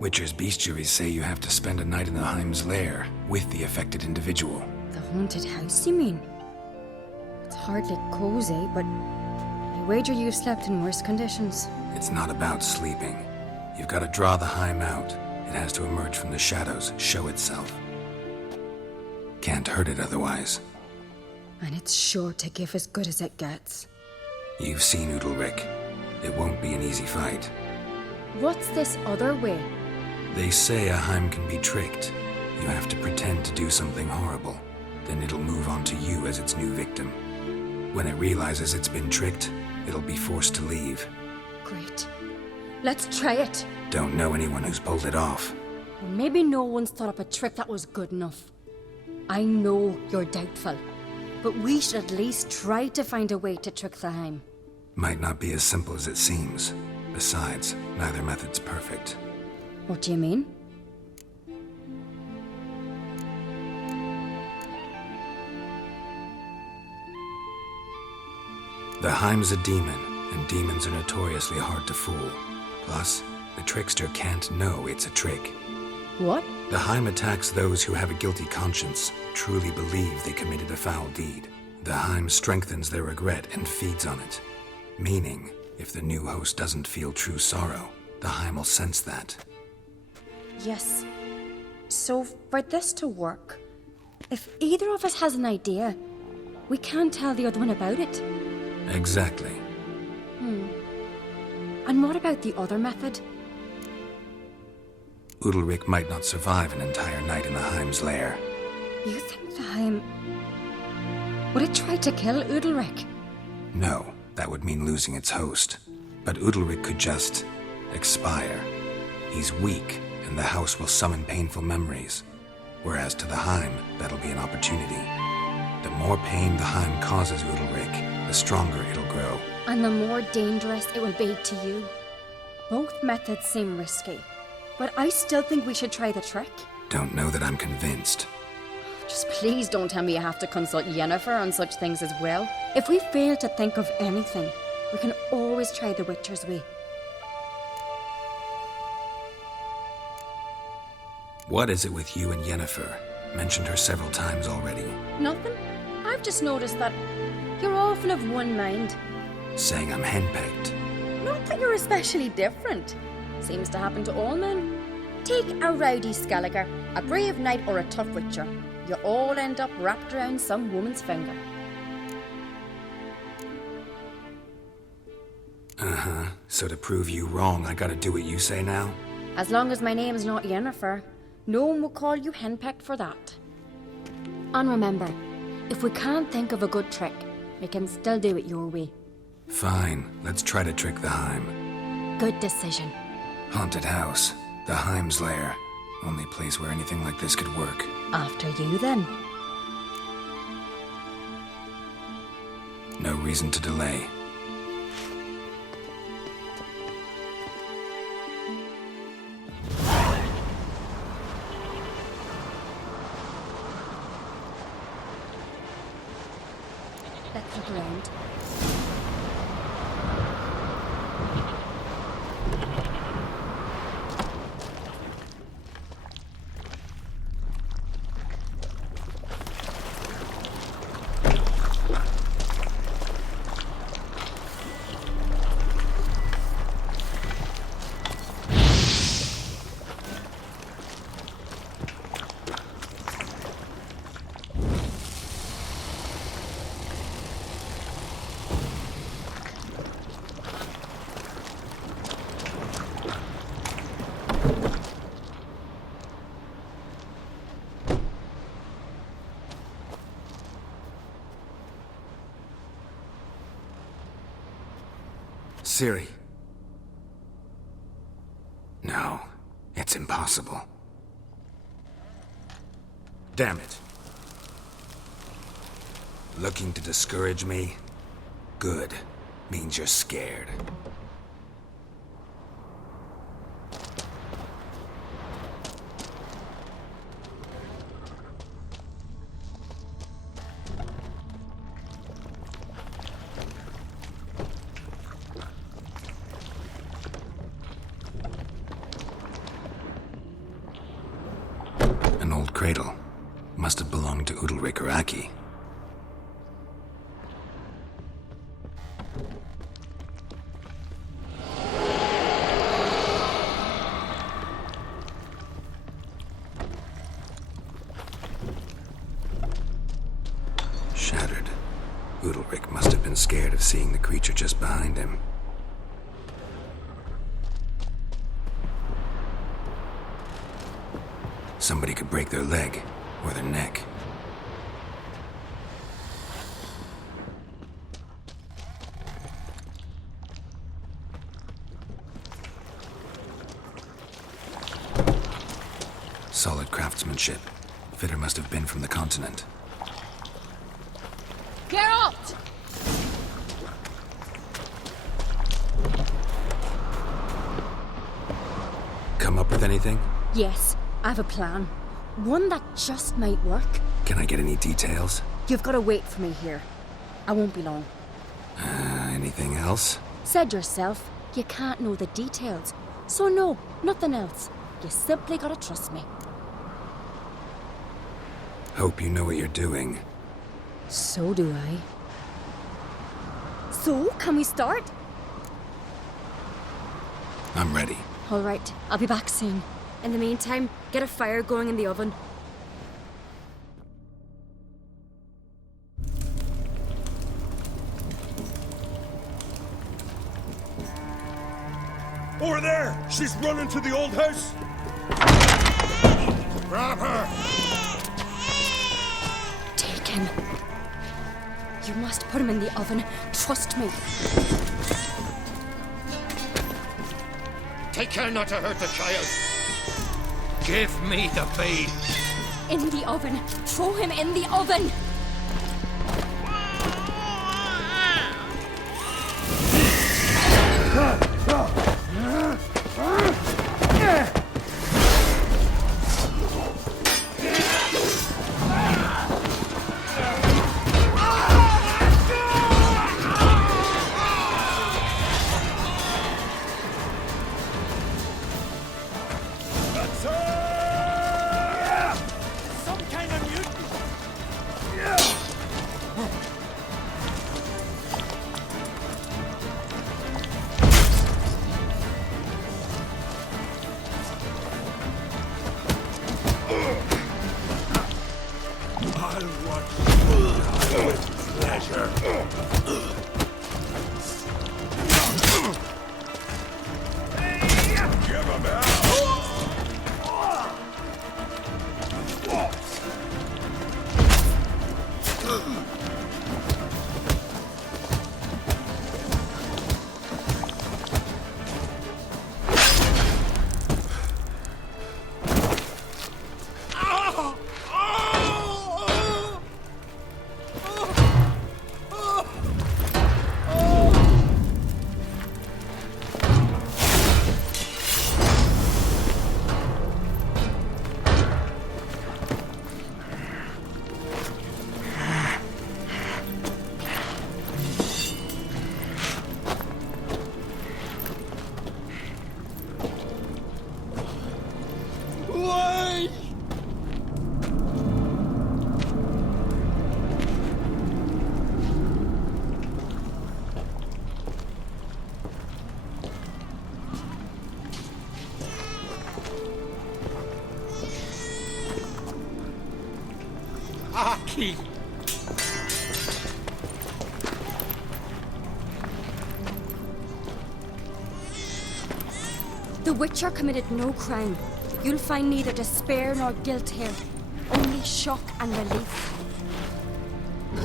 Witcher's bestiaries say you have to spend a night in the Heim's lair with the affected individual. The haunted house, you mean? It's hardly cozy, but I wager you've slept in worse conditions. It's not about sleeping. You've got to draw the Heim out. It has to emerge from the shadows, show itself. Can't hurt it otherwise. And it's sure to give as good as it gets. You've seen Udalric. It won't be an easy fight. What's this other way? They say a Heim can be tricked. You have to pretend to do something horrible. Then it'll move on to you as its new victim. When it realizes it's been tricked, it'll be forced to leave. Great. Let's try it. Don't know anyone who's pulled it off. Or maybe no one's thought up a trick that was good enough. I know you're doubtful, but we should at least try to find a way to trick the Heim. Might not be as simple as it seems. Besides, neither method's perfect. What do you mean? The Heim's a demon, and demons are notoriously hard to fool. Plus, the trickster can't know it's a trick. What? The Heim attacks those who have a guilty conscience, truly believe they committed a foul deed. The Heim strengthens their regret and feeds on it. Meaning, if the new host doesn't feel true sorrow, the Heim will sense that. Yes. So, for this to work, If either of us has an idea, we can't tell the other one about it. Exactly. And what about the other method? Udalric might not survive an entire night in the Heim's lair. You think the Heim... would it try to kill Udalric? No, that would mean losing its host. But Udalric could just expire. He's weak, and the house will summon painful memories. Whereas to the Heim, that'll be an opportunity. The more pain the Heim causes Udalric, the stronger it'll grow. And the more dangerous it will be to you. Both methods seem risky, but I still think we should try the trick. Don't know that I'm convinced. Just please don't tell me you have to consult Yennefer on such things as well. If we fail to think of anything, we can always try the Witcher's way. What is it with you and Yennefer? Mentioned her several times already. Nothing. I've just noticed that you're often of one mind. Saying I'm henpecked. Not that you're especially different. Seems to happen to all men. Take a rowdy Skelliger, a brave knight or a tough witcher. You all end up wrapped around some woman's finger. Uh-huh. So to prove you wrong, I gotta do what you say now? As long as my name's not Yennefer, no one will call you henpecked for that. And remember, if we can't think of a good trick, we can still do it your way. Fine, let's try to trick the Heim. Good decision. Haunted house, the Heim's lair. Only place where anything like this could work. After you, then. No reason to delay. Let's look around. Ciri. No, it's impossible. Damn it. Looking to discourage me? Good. Means you're scared. An old cradle. Must have belonged to Udalric or Aki. Shattered. Udalric must have been scared of seeing the creature just behind him. Somebody could break their leg or their neck. Solid craftsmanship. Fitter must have been from the continent. Geralt! Come up with anything? Yes, I have a plan. One that just might work. Can I get any details? You've got to wait for me here. I won't be long. Anything else? Said yourself, you can't know the details. So no, nothing else. You simply gotta trust me. Hope you know what you're doing. So do I. So, can we start? I'm ready. All right, I'll be back soon. In the meantime, get a fire going in the oven. Over there! She's running to the old house! Grab her! Take him. You must put him in the oven. Trust me. Take care not to hurt the child. Give me the babe. In the oven. Throw him in the oven. Some kind of mutant! I'll watch you die with pleasure. Give him hell! Aki! The Witcher committed no crime. You'll find neither despair nor guilt here. Only shock and relief.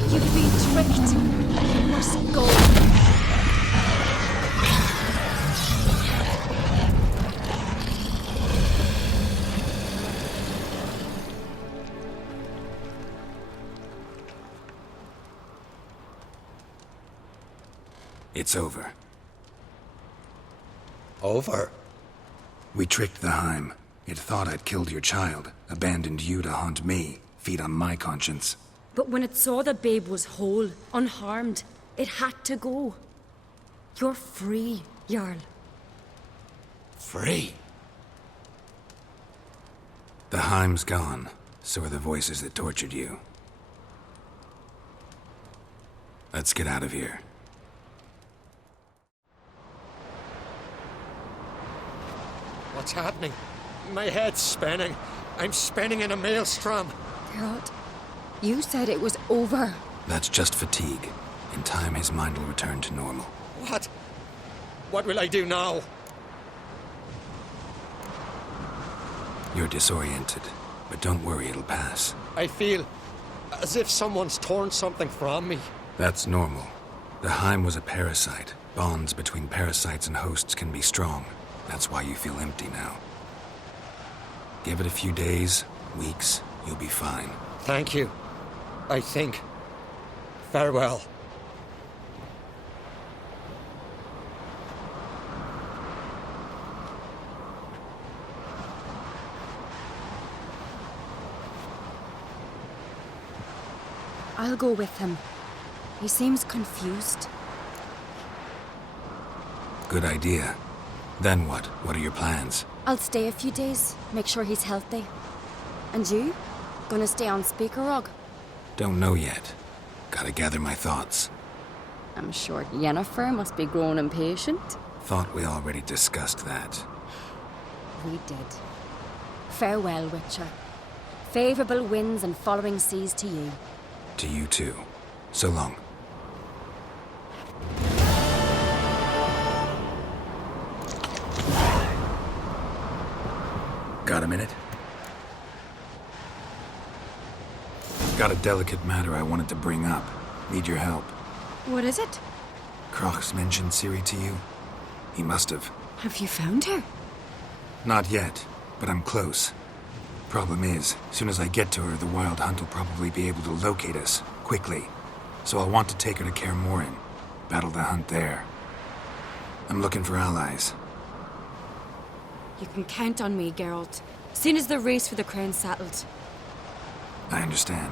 You've been tricked. You must go. It's over. Over? We tricked the Heim. It thought I'd killed your child, abandoned you to haunt me, feed on my conscience. But when it saw the babe was whole, unharmed, it had to go. You're free, Jarl. Free? The Heim's gone, so are the voices that tortured you. Let's get out of here. What's happening? My head's spinning. I'm spinning in a maelstrom. Geralt, you said it was over. That's just fatigue. In time, his mind will return to normal. What? What will I do now? You're disoriented, but don't worry, it'll pass. I feel as if someone's torn something from me. That's normal. The Heim was a parasite. Bonds between parasites and hosts can be strong. That's why you feel empty now. Give it a few days, weeks, you'll be fine. Thank you. I think. Farewell. I'll go with him. He seems confused. Good idea. Then what? What are your plans? I'll stay a few days, make sure he's healthy. And you? Gonna stay on Speaker Rog? Don't know yet. Gotta gather my thoughts. I'm sure Yennefer must be growing impatient. Thought we already discussed that. We did. Farewell, Witcher. Favourable winds and following seas to you. To you too. So long. Got a minute? Got a delicate matter I wanted to bring up. Need your help. What is it? Croc's mentioned Ciri to you? He must have. Have you found her? Not yet, but I'm close. Problem is, as soon as I get to her, the Wild Hunt will probably be able to locate us, quickly. So I'll want to take her to Kaer Morhen. Battle the hunt there. I'm looking for allies. You can count on me, Geralt. Soon as the race for the crown's settled. I understand.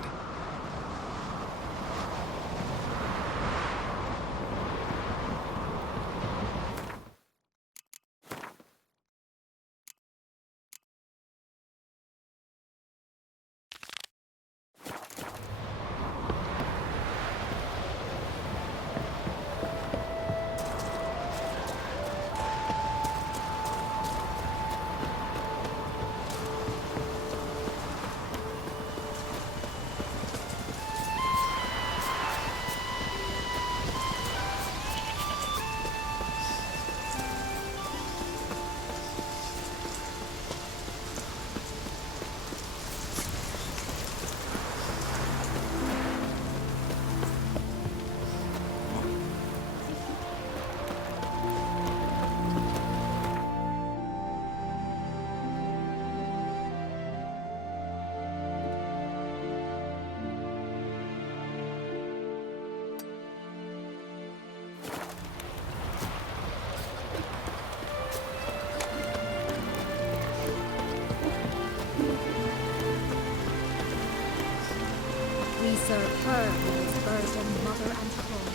We serve her who is virgin, mother, and throne.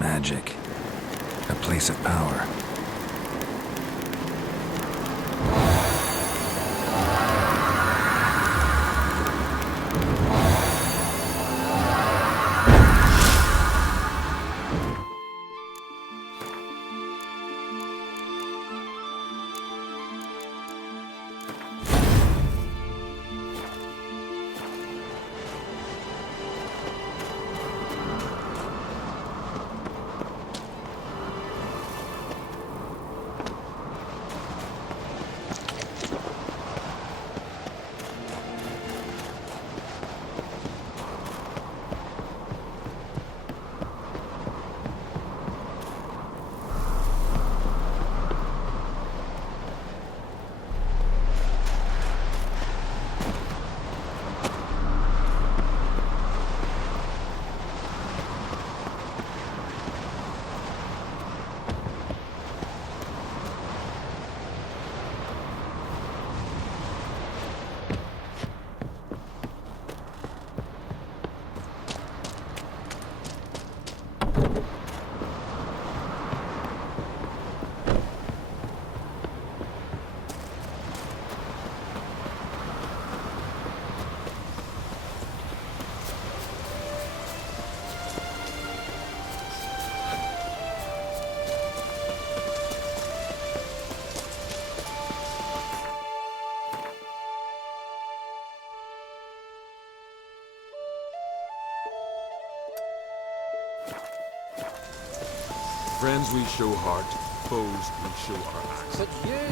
Magic. A place of power. Friends we show heart, foes we show our axe. Could you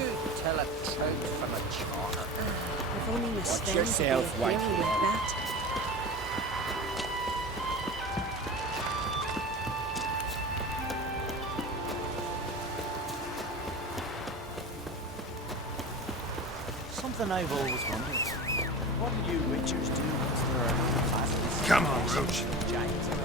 tell a trout from a char? I've only missed Watch yourself, with Whitehead. that. Something I've always wondered. What do you witchers do once there are battles? Come on, Roach. Giants around.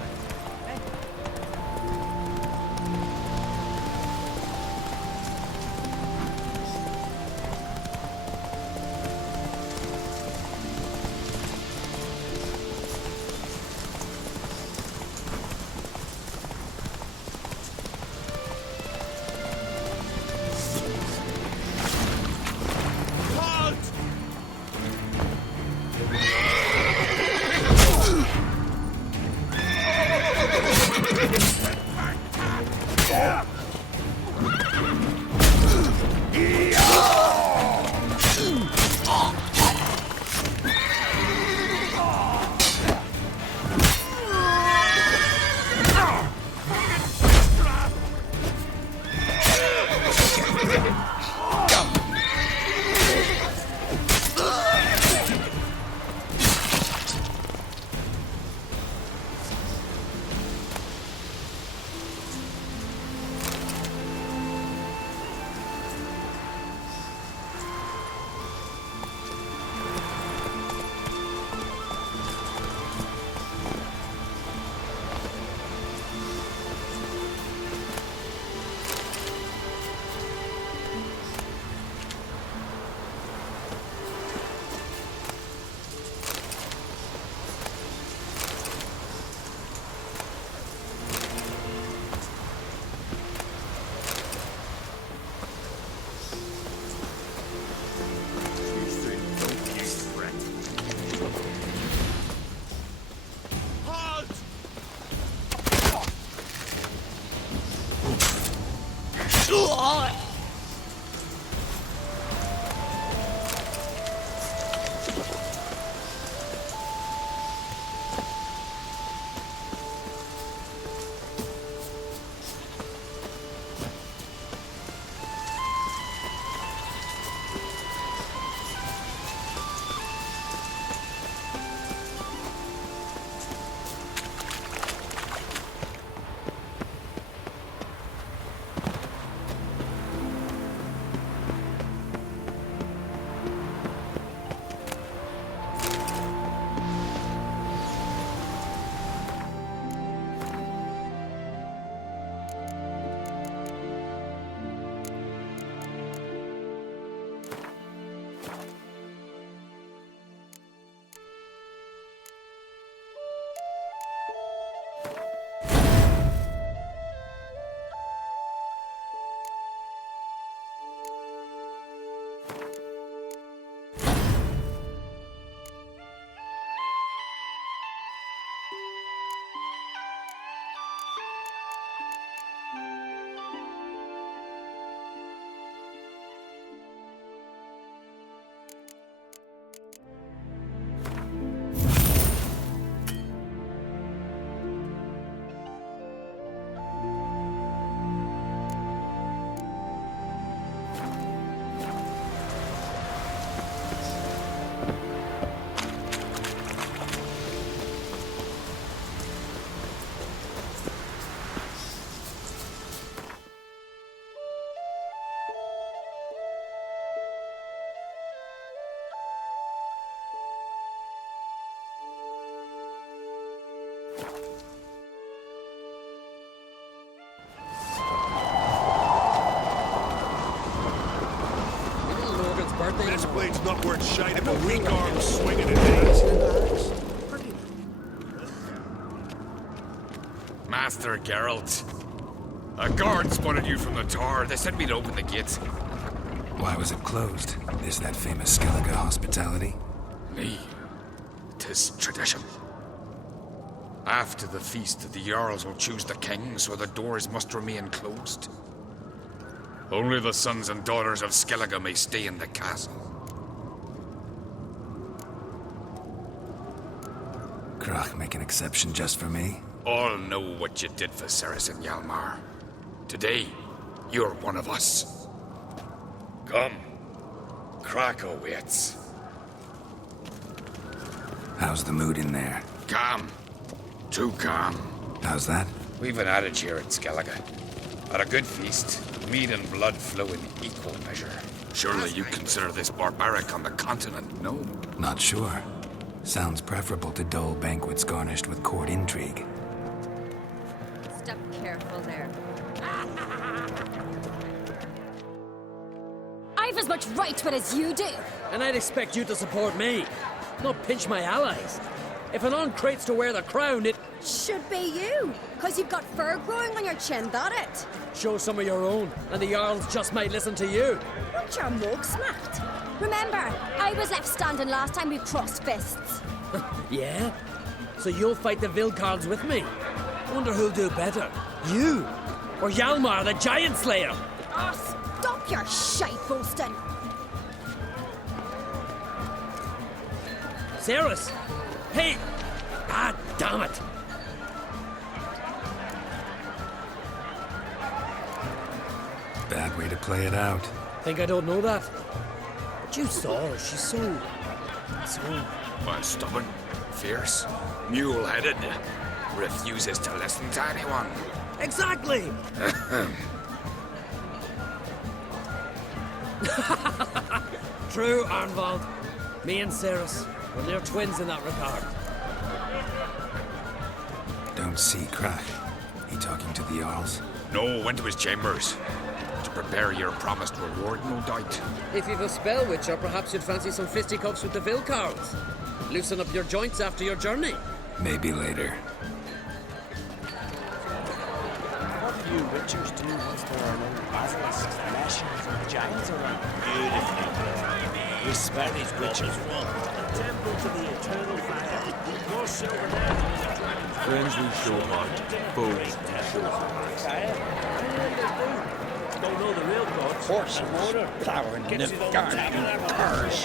This blade's not worth shite if a weak arm's swinging it is. Master Geralt. A guard spotted you from the tower. They said we'd open the gate. Why was it closed? Is that famous Skellige hospitality? Nay, 'tis tradition. After the feast, the Jarls will choose the king, so the doors must remain closed. Only the sons and daughters of Skellige may stay in the castle. Krach make an exception just for me? All know what you did for Saracen Hjalmar. Today, you're one of us. Come. Krakow waits. How's the mood in there? Calm. Too calm. How's that? We've an adage here at Skellige. At a good feast, meat and blood flow in equal measure. Surely you consider this barbaric on the continent, no? Not sure. Sounds preferable to dull banquets garnished with court intrigue. Step careful there. I've as much right to it as you do. And I'd expect you to support me, not pinch my allies. If an uncrate's to wear the crown, it should be you, because you've got fur growing on your chin, that it? show some of your own, and the Jarls just might listen to you. Want your mug smacked? Remember, I was left standing last time we crossed fists. Yeah? So you'll fight the Vilcards with me? Wonder who'll do better, you or Hjalmar the Giant Slayer? Oh, stop your shite boasting! Cerys! Hey! Ah, damn it! Bad way to play it out. Think I don't know that? But you saw her. She's so... Stubborn, fierce, mule-headed, refuses to listen to anyone. Exactly! True, Arnvald. Me and Cerys, we're near twins in that regard. Don't see Crack. He talking to the Jarls? No, went to his chambers. To prepare your promised reward, no doubt. If you've a spell witcher, perhaps you'd fancy some fisticuffs with the Vilcards. Loosen up your joints after your journey. Maybe later. What do you witchers do once there are no basilisks, meshes, or giants around? Beautifully done. Respect these witches. Temple to the eternal fire. Your silver there. Friends we show heart, foes we show heart. Don't know the real gods. Horse and motor, plowing in the garden, cars.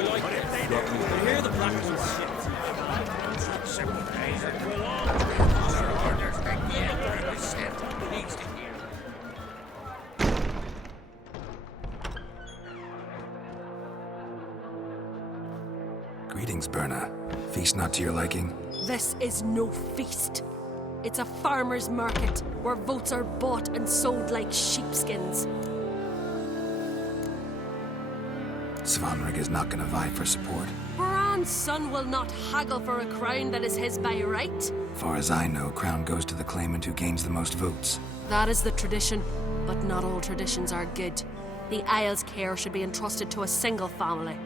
You hear the black ones? Greetings, Berna. Feast not to your liking? This is no feast. It's a farmer's market where votes are bought and sold like sheepskins. Svanrig is not gonna vie for support. Bran's son will not haggle for a crown that is his by right. Far as I know, crown goes to the claimant who gains the most votes. That is the tradition, but not all traditions are good. The Isle's care should be entrusted to a single family.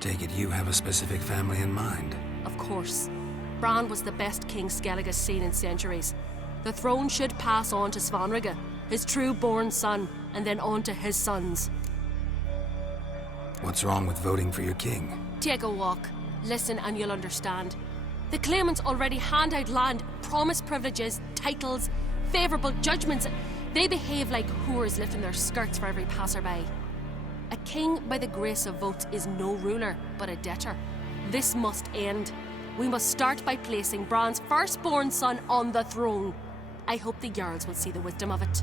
Take it you have a specific family in mind. Of course. Bran was the best king Skellige's seen in centuries. The throne should pass on to Svanrige, his true-born son, and then on to his sons. What's wrong with voting for your king? Take a walk. Listen and you'll understand. The claimants already hand out land, promise privileges, titles, favourable judgments. They behave like whores lifting their skirts for every passerby. A king by the grace of votes is no ruler, but a debtor. This must end. We must start by placing Bran's firstborn son on the throne. I hope the Jarls will see the wisdom of it.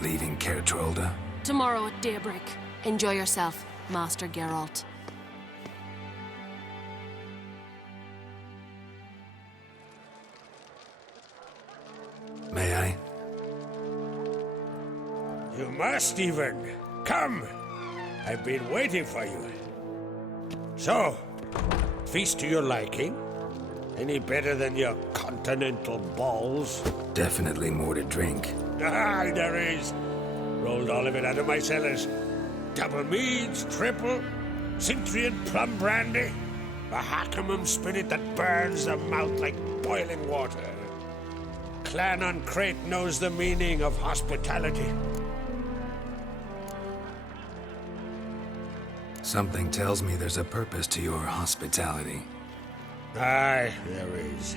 Leaving Caer Trolda? Tomorrow at daybreak. Enjoy yourself, Master Geralt. May I? You must even. Come. I've been waiting for you. So, feast to your liking? Any better than your continental balls? Definitely more to drink. Ah, there is. Rolled all of it out of my cellars. Double meads, triple, Cintrian plum brandy, a Hackamum spirit that burns the mouth like boiling water. Clan on Crate knows the meaning of hospitality. Something tells me there's a purpose to your hospitality. Aye, there is.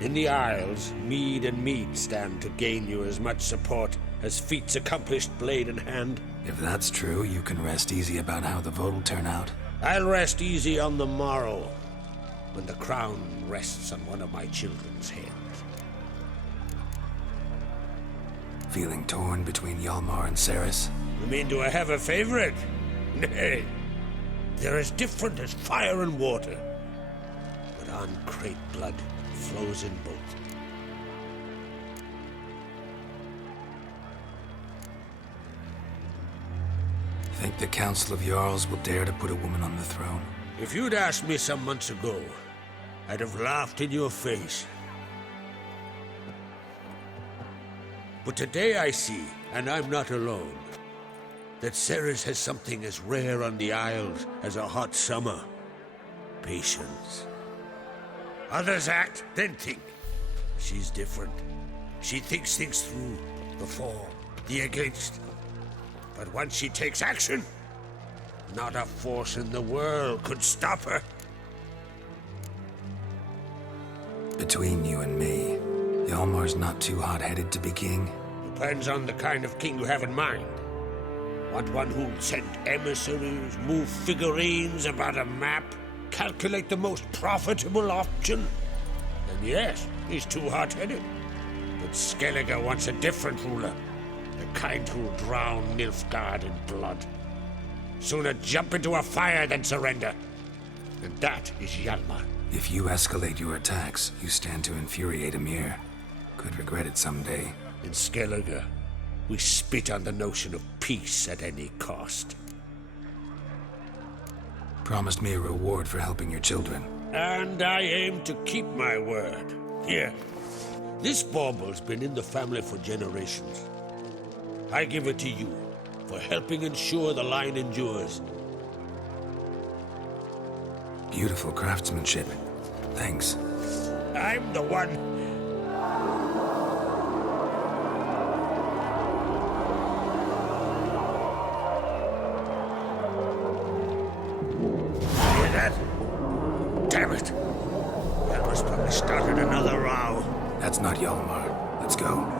In the Isles, mead and meat stand to gain you as much support as feats accomplished blade in hand. If that's true, you can rest easy about how the vote will turn out. I'll rest easy on the morrow, when the crown rests on one of my children's heads. Feeling torn between Hjalmar and Cerys? You mean, do I have a favorite? Nay. They're as different as fire and water. But An-Craite blood flows in both. Think the Council of Jarls will dare to put a woman on the throne? If you'd asked me some months ago, I'd have laughed in your face. But today I see, and I'm not alone, that Cerys has something as rare on the Isles as a hot summer. Patience. Others act, then think. She's different. She thinks things through, the for, the against. But once she takes action, not a force in the world could stop her. Between you and me, Hjalmar's not too hot-headed to be king? Depends on the kind of king you have in mind. Want one who'll send emissaries, move figurines about a map, calculate the most profitable option? Then yes, he's too hot-headed. But Skellige wants a different ruler. The kind who'll drown Nilfgaard in blood. Sooner jump into a fire than surrender. And that is Hjalmar. If you escalate your attacks, you stand to infuriate Emhyr. Could regret it someday. In Skellige, we spit on the notion of peace at any cost. Promised me a reward for helping your children. And I aim to keep my word. Here, this bauble's been in the family for generations. I give it to you for helping ensure the line endures. Beautiful craftsmanship. Thanks. I'm the one. Hear that? Damn it. Hjalmar's probably started another row. That's not Hjalmar. Let's go.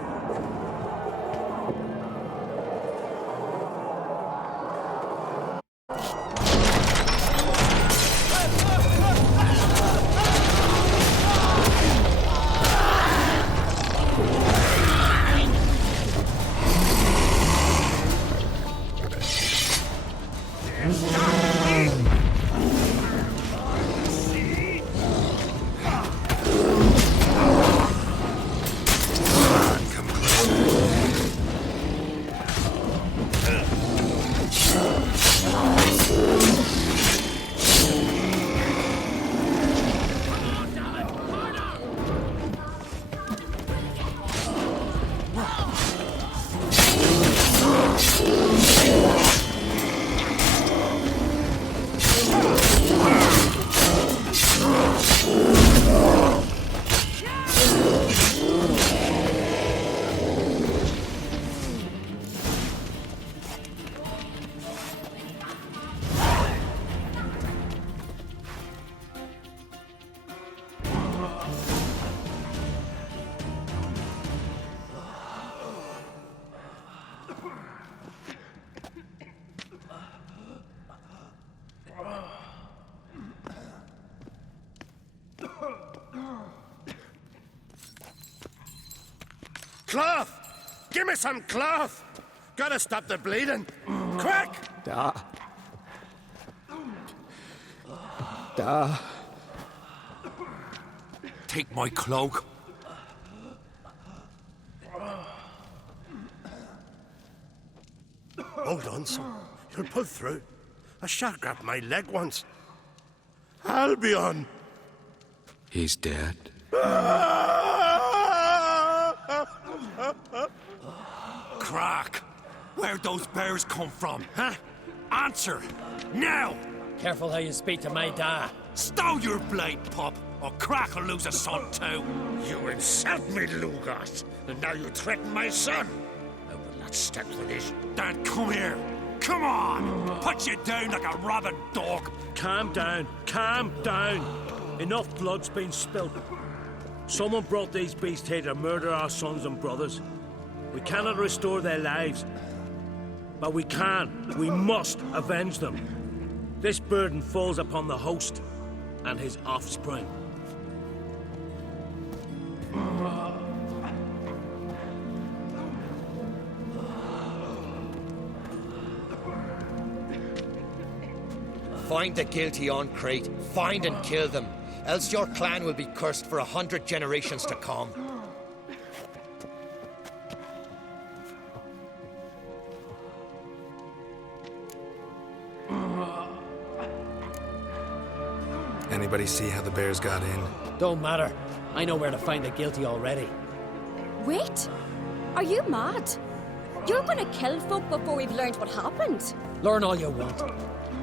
Cloth! Give me some cloth! Gotta stop the bleeding! Quick! Da. Da. Take my cloak. Hold on, son. You'll pull through. A shark grabbed my leg once. Albion! He's dead. Crack! Where'd those bears come from, huh? Answer! Now! Careful how you speak to my dad. Stow your blade, pup, or Crack will lose a son too. You insult me, Lugos, and now you threaten my son. I will not stand for this. Dan, come here. Come on! Put you down like a rabid dog. Calm down. Calm down. Enough blood's been spilt. Someone brought these beasts here to murder our sons and brothers. We cannot restore their lives. But we can. We must avenge them. This burden falls upon the host. and his offspring. Find the guilty on Crate. Find and kill them. Else your clan will be cursed for 100 generations to come. Anybody see how the bears got in? Don't matter. I know where to find the guilty already. Wait! Are you mad? You're gonna kill folk before we've learned what happened? Learn all you want.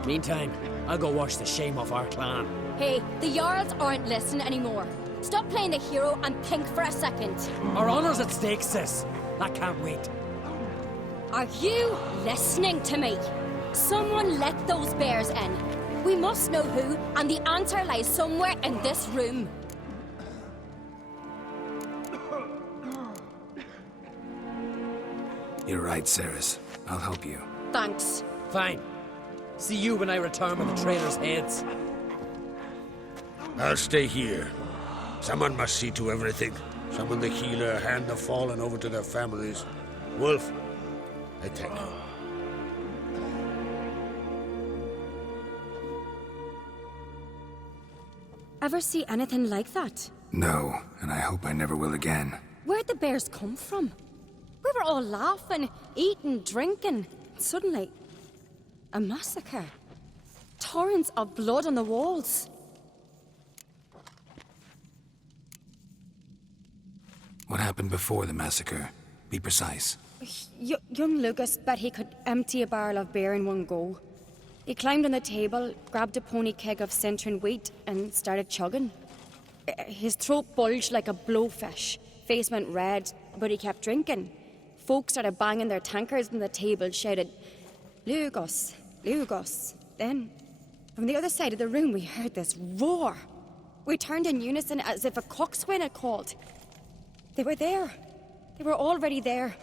Meantime, I'll go wash the shame off our clan. Hey, the Jarls aren't listening anymore. Stop playing the hero and think for a second. Our honor's at stake, sis. That can't wait. Are you listening to me? Someone let those bears in. We must know who, and the answer lies somewhere in this room. You're right, Ceres. I'll help you. Thanks. Fine. See you when I return with the traitors' heads. I'll stay here. Someone must see to everything. Someone the healer, hand the fallen over to their families. Wolf, I thank you. Ever see anything like that? No, and I hope I never will again. Where'd the bears come from? We were all laughing, eating, drinking. Suddenly, a massacre. Torrents of blood on the walls. What happened before the massacre? Be precise. Young Lucas bet he could empty a barrel of beer in one go. He climbed on the table, grabbed a pony keg of Centurion wheat, and started chugging. His throat bulged like a blowfish, face went red, but he kept drinking. Folk started banging their tankards on the table, shouted, "Lugos, Lugos." Then, from the other side of the room, we heard this roar. We turned in unison as if a coxswain had called. They were there. They were already there.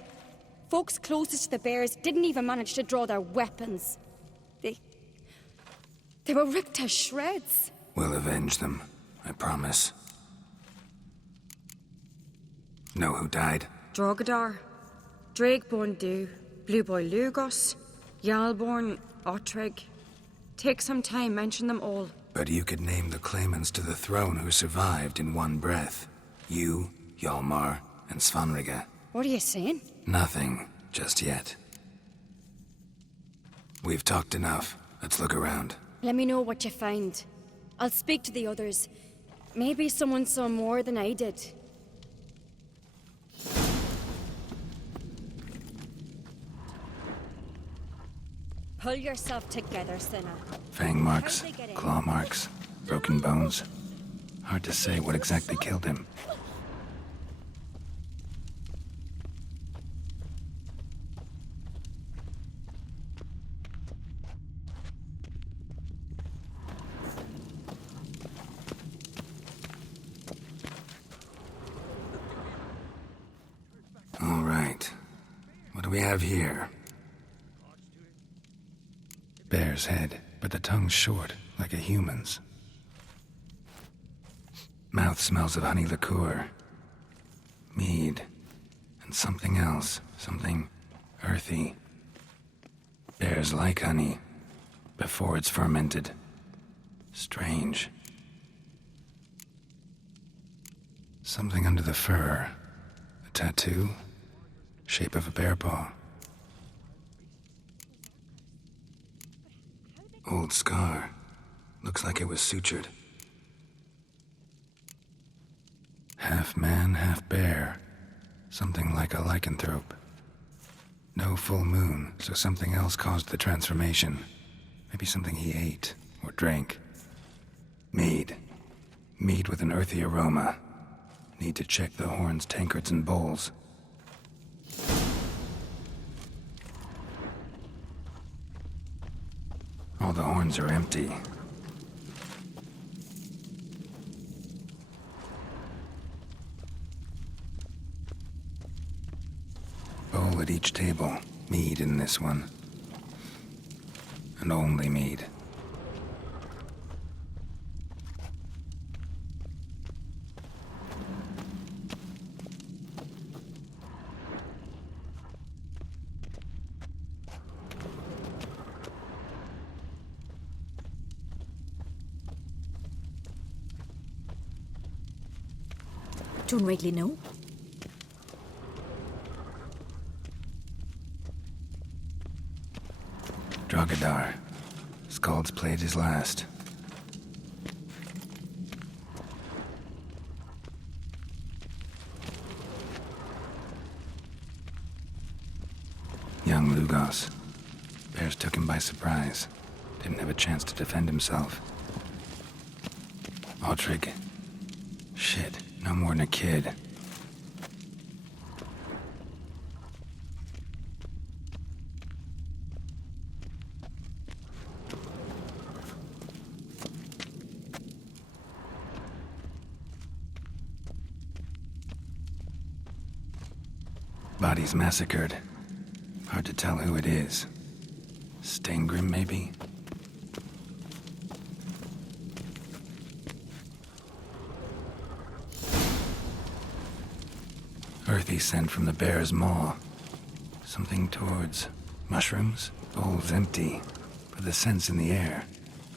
Folks closest to the bears didn't even manage to draw their weapons. They were ripped to shreds. We'll avenge them, I promise. Know who died? Drogadar, Drakeborn Du, Blue Boy Lugos, Yalborn, Ottrig. Take some time, mention them all. But you could name the claimants to the throne who survived in one breath. You, Hjalmar, and Svanrige. What are you saying? Nothing, just yet. We've talked enough. Let's look around. Let me know what you find. I'll speak to the others. Maybe someone saw more than I did. Pull yourself together, Cinna. Fang marks, claw marks, broken bones. Hard to say what exactly killed him. All right. What do we have here? Bear's head, but the tongue's short, like a human's. Mouth smells of honey liqueur. Mead. And something else. Something earthy. Bears like honey. Before it's fermented. Strange. Something under the fur. A tattoo? Shape of a bear paw. Old scar. Looks like it was sutured. Half man, half bear. Something like a lycanthrope. No full moon, so something else caused the transformation. Maybe something he ate or drank. Mead. Mead with an earthy aroma. Need to check the horns, tankards, and bowls. All the horns are empty. Bowl at each table. Mead in this one. And only mead. Don't rightly know. Drogadar. Skald's played his last. Young Lugos. Bears took him by surprise. Didn't have a chance to defend himself. Ottrig. Shit, no more than a kid. Bodies massacred. Hard to tell who it is. Steingrim, maybe? Earthy scent from the bear's maw. Something towards mushrooms? Bowl's empty, but the scent's in the air.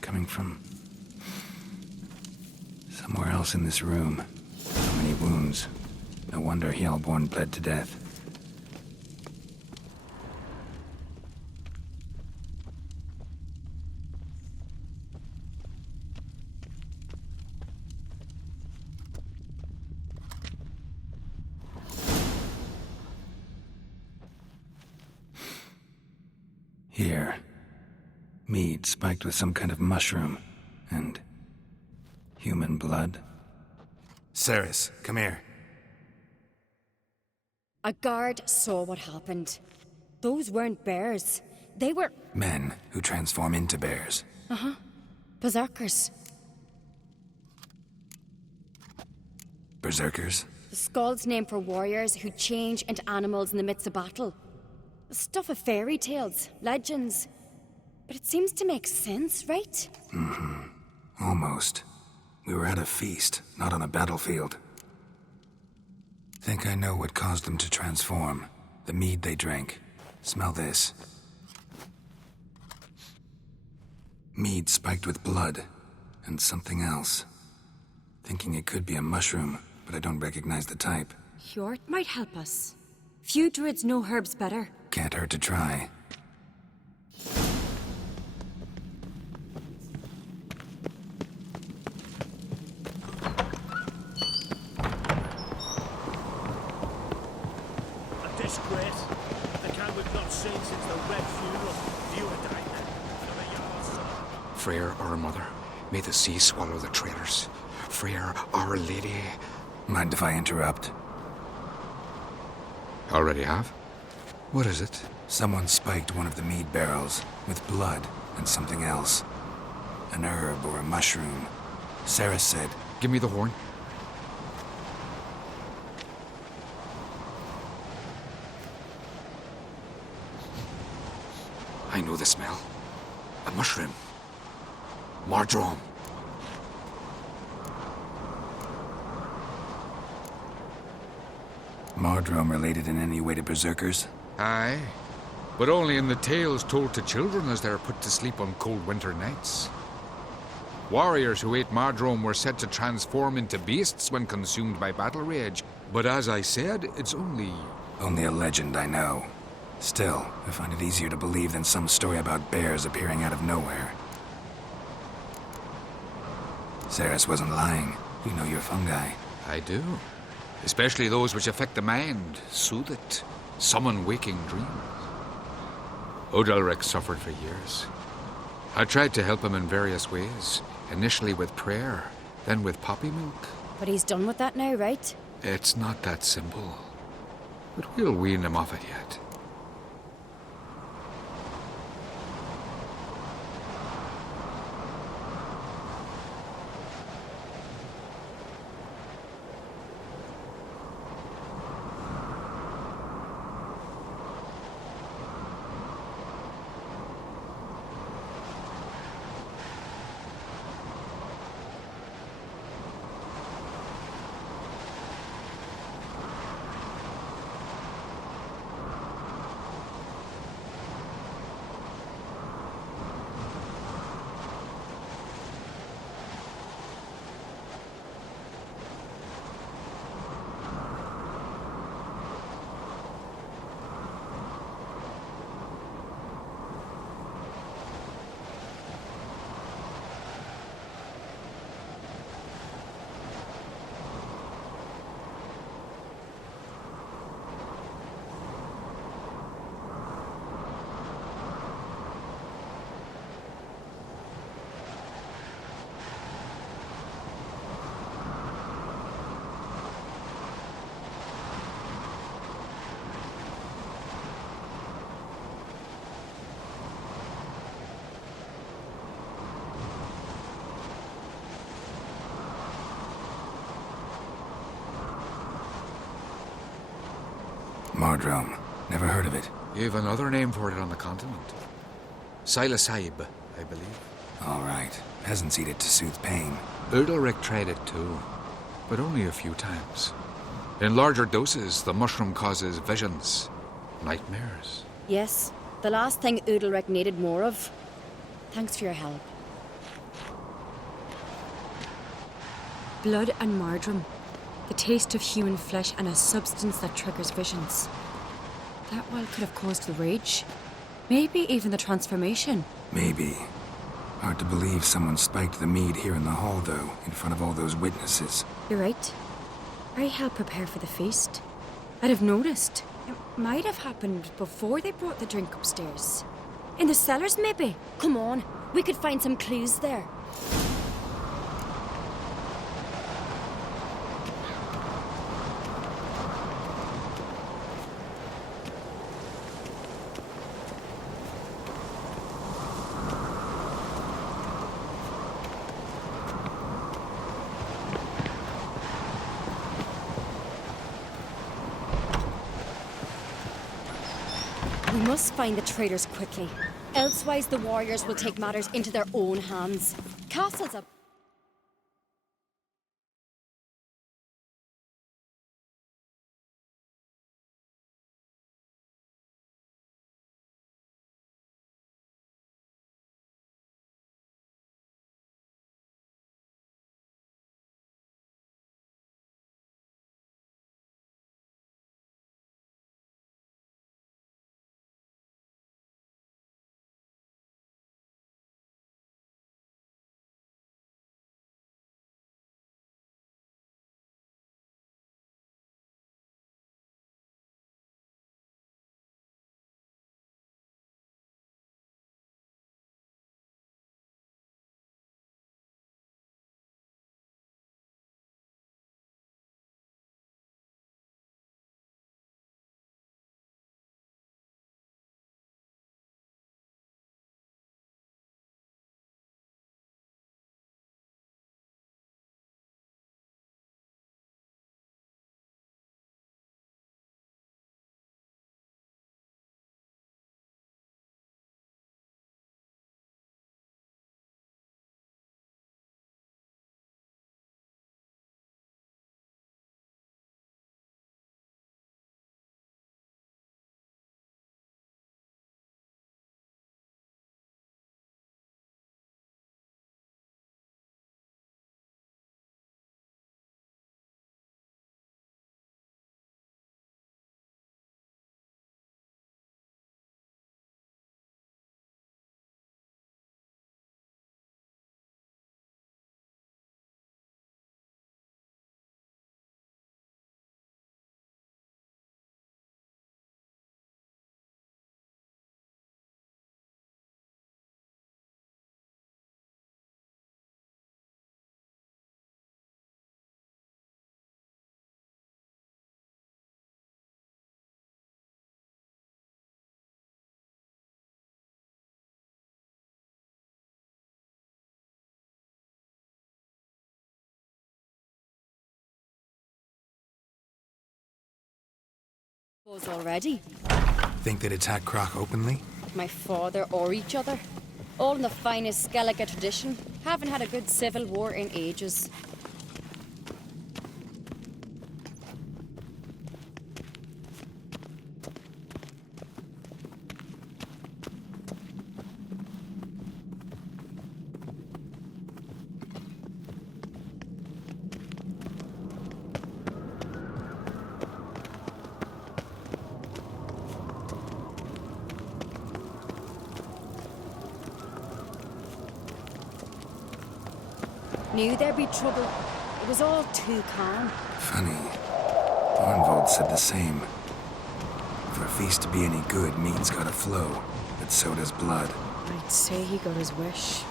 Coming from somewhere else in this room. So many wounds. No wonder Hjalborn bled to death. Here. Mead spiked with some kind of mushroom. And human blood. Ceres, come here. A guard saw what happened. Those weren't bears. They were... Men who transform into bears. Uh-huh. Berserkers. Berserkers? The Skald's name for warriors who change into animals in the midst of battle. The stuff of fairy tales, legends. But it seems to make sense, right? Mm-hmm. Almost. We were at a feast, not on a battlefield. Think I know what caused them to transform. The mead they drank. Smell this. Mead spiked with blood. And something else. Thinking it could be a mushroom, but I don't recognize the type. Hjort might help us. Few druids know herbs better. Can't hurt to try. A disgrace. The kind we've not seen since the Red Funeral. Duodine. Freyr, our mother, may the sea swallow the traitors. Freyr, our lady. Mind if I interrupt? Already have? What is it? Someone spiked one of the mead barrels with blood and something else. An herb or a mushroom. Sarah said... Give me the horn. I know the smell. A mushroom. Mardrome. Mardrome related in any way to berserkers? Aye, but only in the tales told to children as they're put to sleep on cold winter nights. Warriors who ate Mardrome were said to transform into beasts when consumed by battle rage, but as I said, it's only... Only a legend, I know. Still, I find it easier to believe than some story about bears appearing out of nowhere. Ceres wasn't lying. You know your fungi. I do. Especially those which affect the mind, soothe it, summon waking dreams. Odalric suffered for years. I tried to help him in various ways, initially with prayer, then with poppy milk. But he's done with that now, right? It's not that simple. But we'll wean him off it yet. Mardrome. Never heard of it. You've another name for it on the continent. Psilocybe, I believe. All right. Peasants eat it to soothe pain. Udalric tried it too, but only a few times. In larger doses, the mushroom causes visions, nightmares. Yes, the last thing Udalric needed more of. Thanks for your help. Blood and Mardrome. The taste of human flesh and a substance that triggers visions. That well could have caused the rage. Maybe even the transformation. Maybe. Hard to believe someone spiked the mead here in the hall, though, in front of all those witnesses. You're right. I helped prepare for the feast. I'd have noticed. It might have happened before they brought the drink upstairs. In the cellars, maybe. Come on, we could find some clues there. We must find the traitors quickly. Elsewise, the warriors will take matters into their own hands. Castle's up. Already. Think they'd attack Croc openly? My father or each other. All in the finest Skellige tradition. Haven't had a good civil war in ages. Knew there'd be trouble. It was all too calm. Funny. Arnvold said the same. For a feast to be any good, mead's gotta flow, but so does blood. I'd say he got his wish.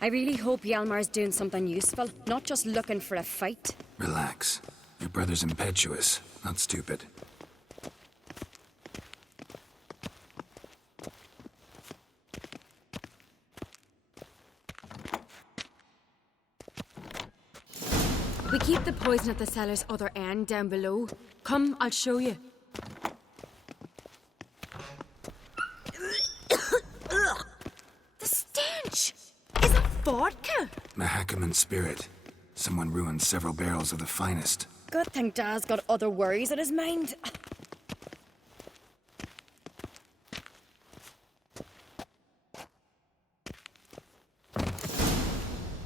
I really hope Hjalmar's doing something useful, not just looking for a fight. Relax. Your brother's impetuous, not stupid. We keep the poison at the cellar's other end, down below. Come, I'll show you. The stench! Is that vodka? Mahakaman spirit. Someone ruined several barrels of the finest. Good thing Dad's got other worries on his mind.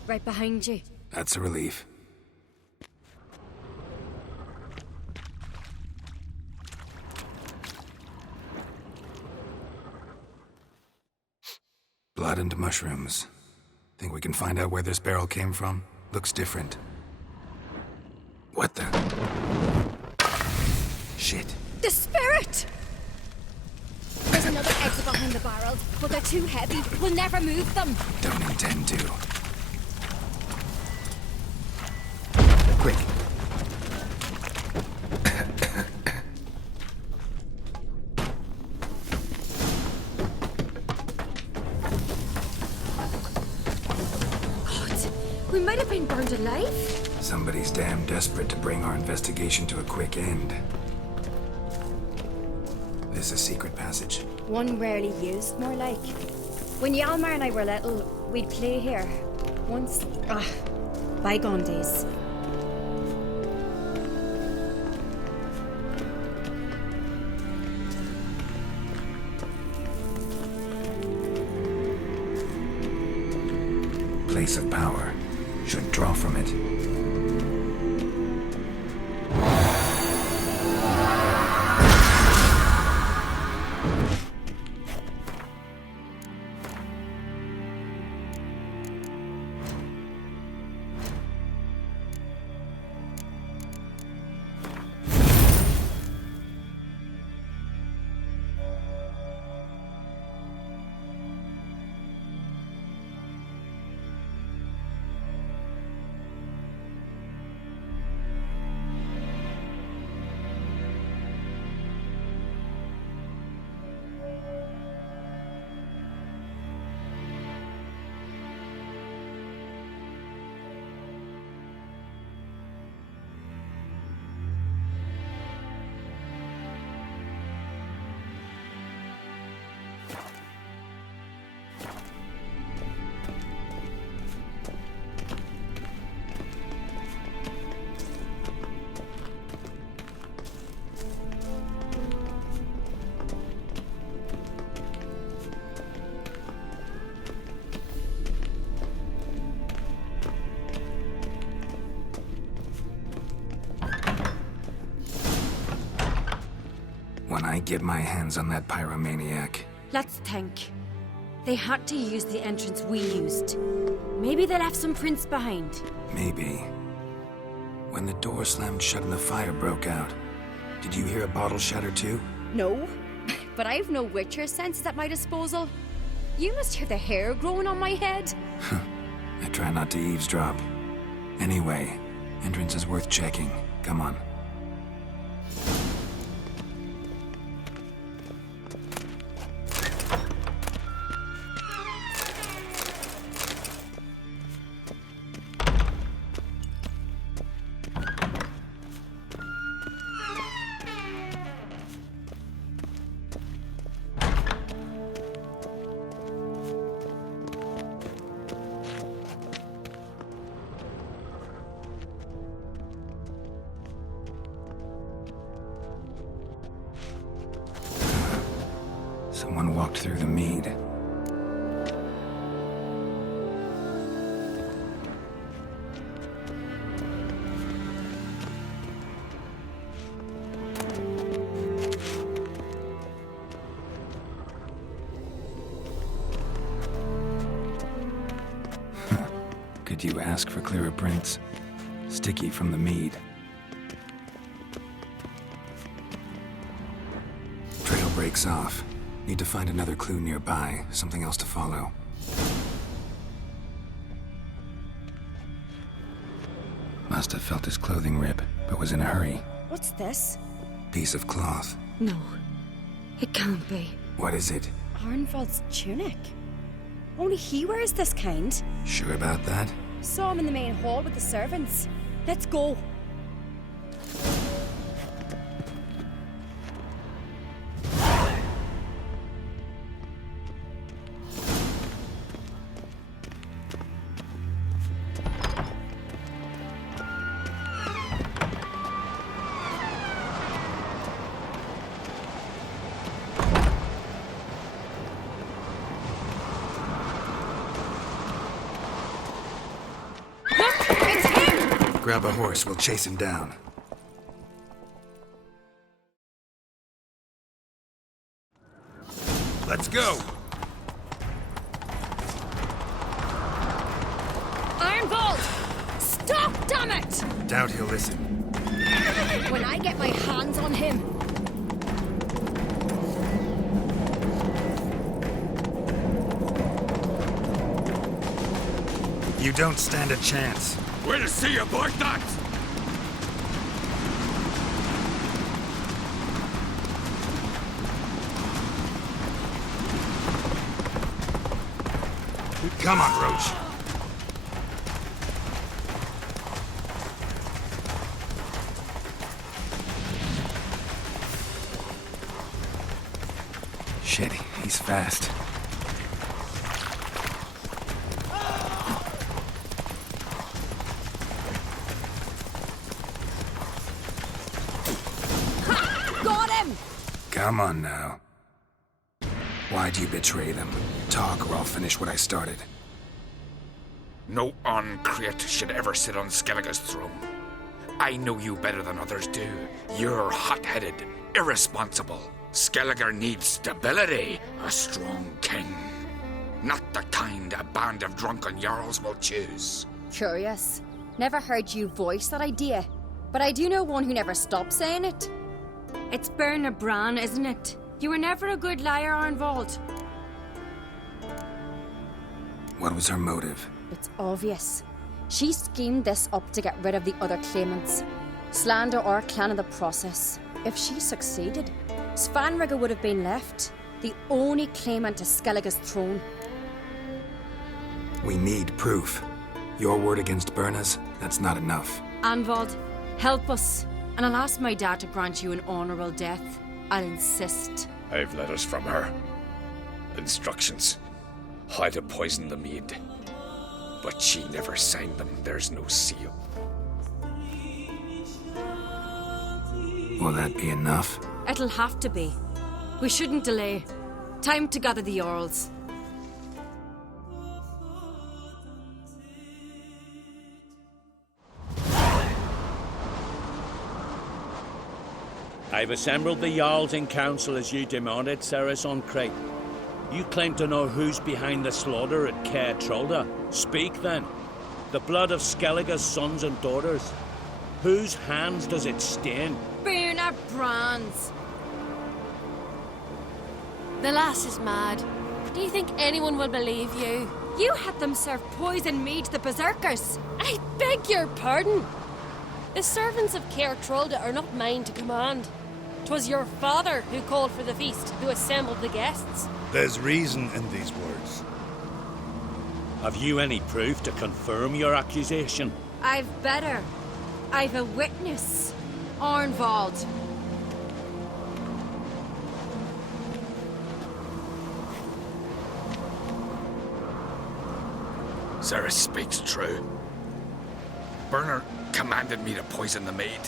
Right behind you. That's a relief. Blood and mushrooms. Think we can find out where this barrel came from? Looks different. What the? Shit. The spirit! There's another exit behind the barrels, but they're too heavy. We'll never move them. Don't intend to. Quick. We might have been burned alive. Somebody's damn desperate to bring our investigation to a quick end. This is a secret passage. One rarely used, more like. When Hjalmar and I were little, we'd play here. Once. Bygone days. Place of power. Should draw from it. When I get my hands on that pyromaniac. Let's think. They had to use the entrance we used. Maybe they left some prints behind. Maybe. When the door slammed shut and the fire broke out, did you hear a bottle shatter too? No, but I've no Witcher senses at my disposal. You must hear the hair growing on my head. I try not to eavesdrop. Anyway, entrance is worth checking. Come on. Someone walked through the mead. Could you ask for clearer prints? Sticky from the mead. Trail breaks off. Need to find another clue nearby, something else to follow. Must have felt his clothing rip, but was in a hurry. What's this? Piece of cloth. No, it can't be. What is it? Arnvald's tunic. Only he wears this kind. Sure about that? Saw him in the main hall with the servants. Let's go. Grab a horse, we'll chase him down. Let's go! Ironbolt! Stop, damn it! Doubt he'll listen. When I get my hands on him. You don't stand a chance. We'll see about that! Come on, Roach. Shit, he's fast. Come on now. Why'd you betray them? Talk or I'll finish what I started. No Ancrete should ever sit on Skellige's throne. I know you better than others do. You're hot-headed, irresponsible. Skellige needs stability, a strong king. Not the kind a band of drunken jarls will choose. Curious. Never heard you voice that idea. But I do know one who never stopped saying it. It's Berna Bran, isn't it? You were never a good liar, Arnvald. What was her motive? It's obvious. She schemed this up to get rid of the other claimants. Slander our clan in the process. If she succeeded, Svanrige would have been left, the only claimant to Skellige's throne. We need proof. Your word against Berna's, that's not enough. Arnvald, help us. And I'll ask my dad to grant you an honourable death. I'll insist. I've letters from her. Instructions. How to poison the mead. But she never signed them. There's no seal. Will that be enough? It'll have to be. We shouldn't delay. Time to gather the Jarls. I've assembled the Jarls in council as you demanded, Cerys Ancrete. You claim to know who's behind the slaughter at Caer Trolda. Speak then. The blood of Skellige's sons and daughters. Whose hands does it stain? Berna Bran's. The lass is mad. Do you think anyone will believe you? You had them serve poison mead to the berserkers. I beg your pardon. The servants of Caer Trolda are not mine to command. 'Twas your father who called for the feast, who assembled the guests. There's reason in these words. Have you any proof to confirm your accusation? I've better. I've a witness. Arnvald. Cerys speaks true. Berna commanded me to poison the maid.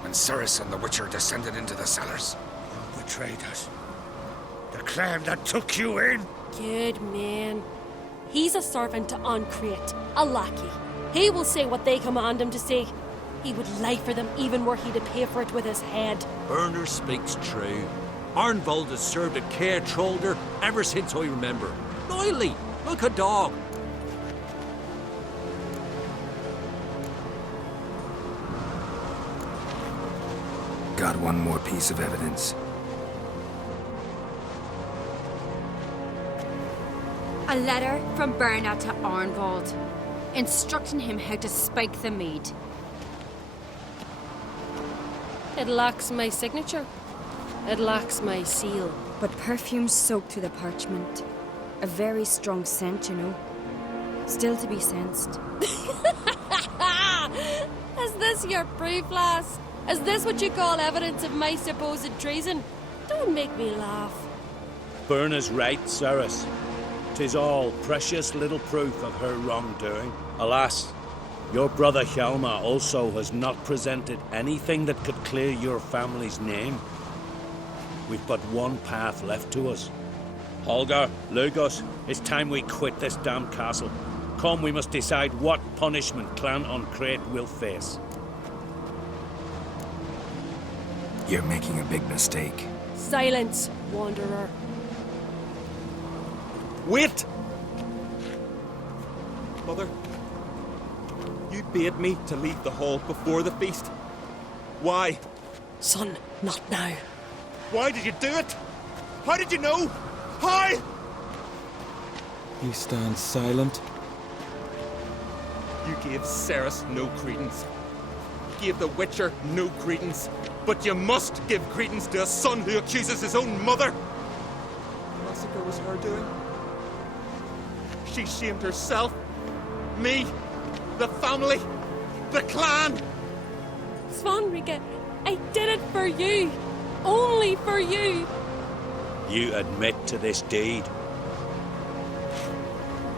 When Cerys and the Witcher descended into the cellars. You betrayed us. The clan that took you in. Good man. He's a servant to Ancrete, a lackey. He will say what they command him to say. He would lie for them even were he to pay for it with his head. Berner speaks true. Arnvald has served at Caer Trolda ever since I remember. Loyally, like a dog. Got one more piece of evidence. A letter from Berna to Arnvald. instructing him how to spike the mead. It lacks my signature. It lacks my seal. But perfume soaked through the parchment. A very strong scent, you know. Still to be sensed. Is this your proof, lass? Is this what you call evidence of my supposed treason? Don't make me laugh. Berna's right, Cerys. 'Tis all precious little proof of her wrongdoing. Alas, your brother Hjalmar also has not presented anything that could clear your family's name. We've but one path left to us. Holger, Lugos, it's time we quit this damn castle. Come, we must decide what punishment Clan on Crete will face. You're making a big mistake. Silence, wanderer. Wait! Mother, you bade me to leave the hall before the feast. Why? Son, not now. Why did you do it? How did you know? How? You stand silent. You gave Cerys no credence. You gave the Witcher no credence. But you must give credence to a son who accuses his own mother. The massacre was her doing. She shamed herself, me, the family, the clan. Svanrige, I did it for you. Only for you. You admit to this deed.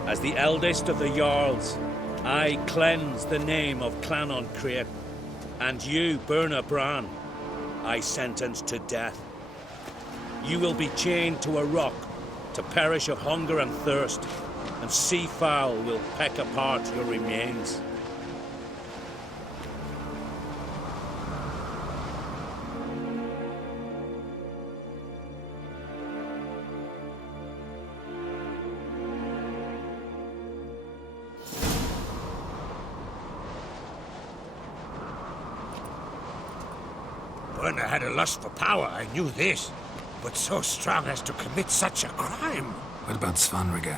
As the eldest of the Jarls, I cleanse the name of Clan on Crete, and you, Berna Bran, I sentence to death. You will be chained to a rock to perish of hunger and thirst, and sea fowl will peck apart your remains. Berna had a lust for power, I knew this. But so strong as to commit such a crime. What about Svanrige?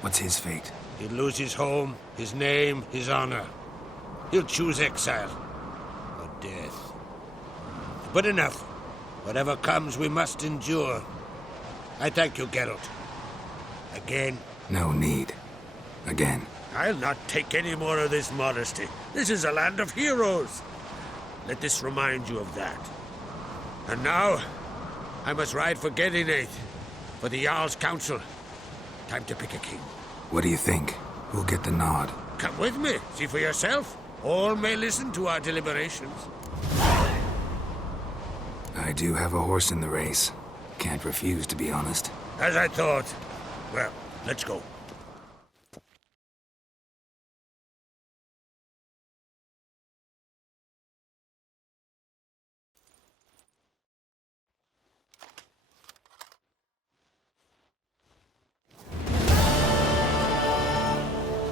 What's his fate? He'll lose his home, his name, his honor. He'll choose exile. Or death. But enough. Whatever comes, we must endure. I thank you, Geralt. Again. No need. Again. I'll not take any more of this modesty. This is a land of heroes. Let this remind you of that. And now, I must ride for Gedinath, for the Jarl's Council. Time to pick a king. What do you think? Who'll get the nod? Come with me, see for yourself. All may listen to our deliberations. I do have a horse in the race. Can't refuse, to be honest. As I thought. Well, let's go.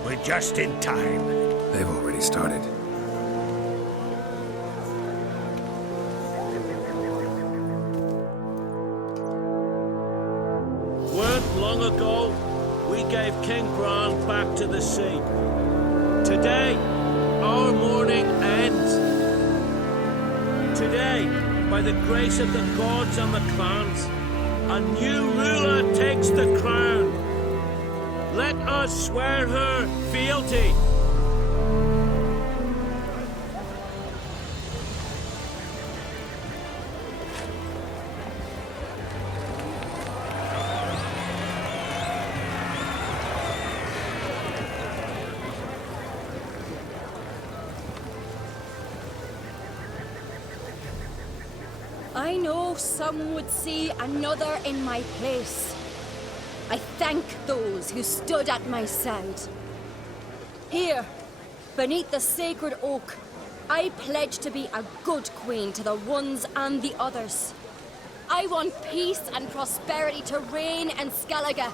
We're just in time. They've already started. Weren't long ago, we gave King Bran back to the sea. Today, our mourning ends. Today, by the grace of the gods and the clans, a new ruler takes the crown. Let us swear her fealty. I know some would see another in my place. I thank those who stood at my side. Here, beneath the sacred oak, I pledge to be a good queen to the ones and the others. I want peace and prosperity to reign in Skellige.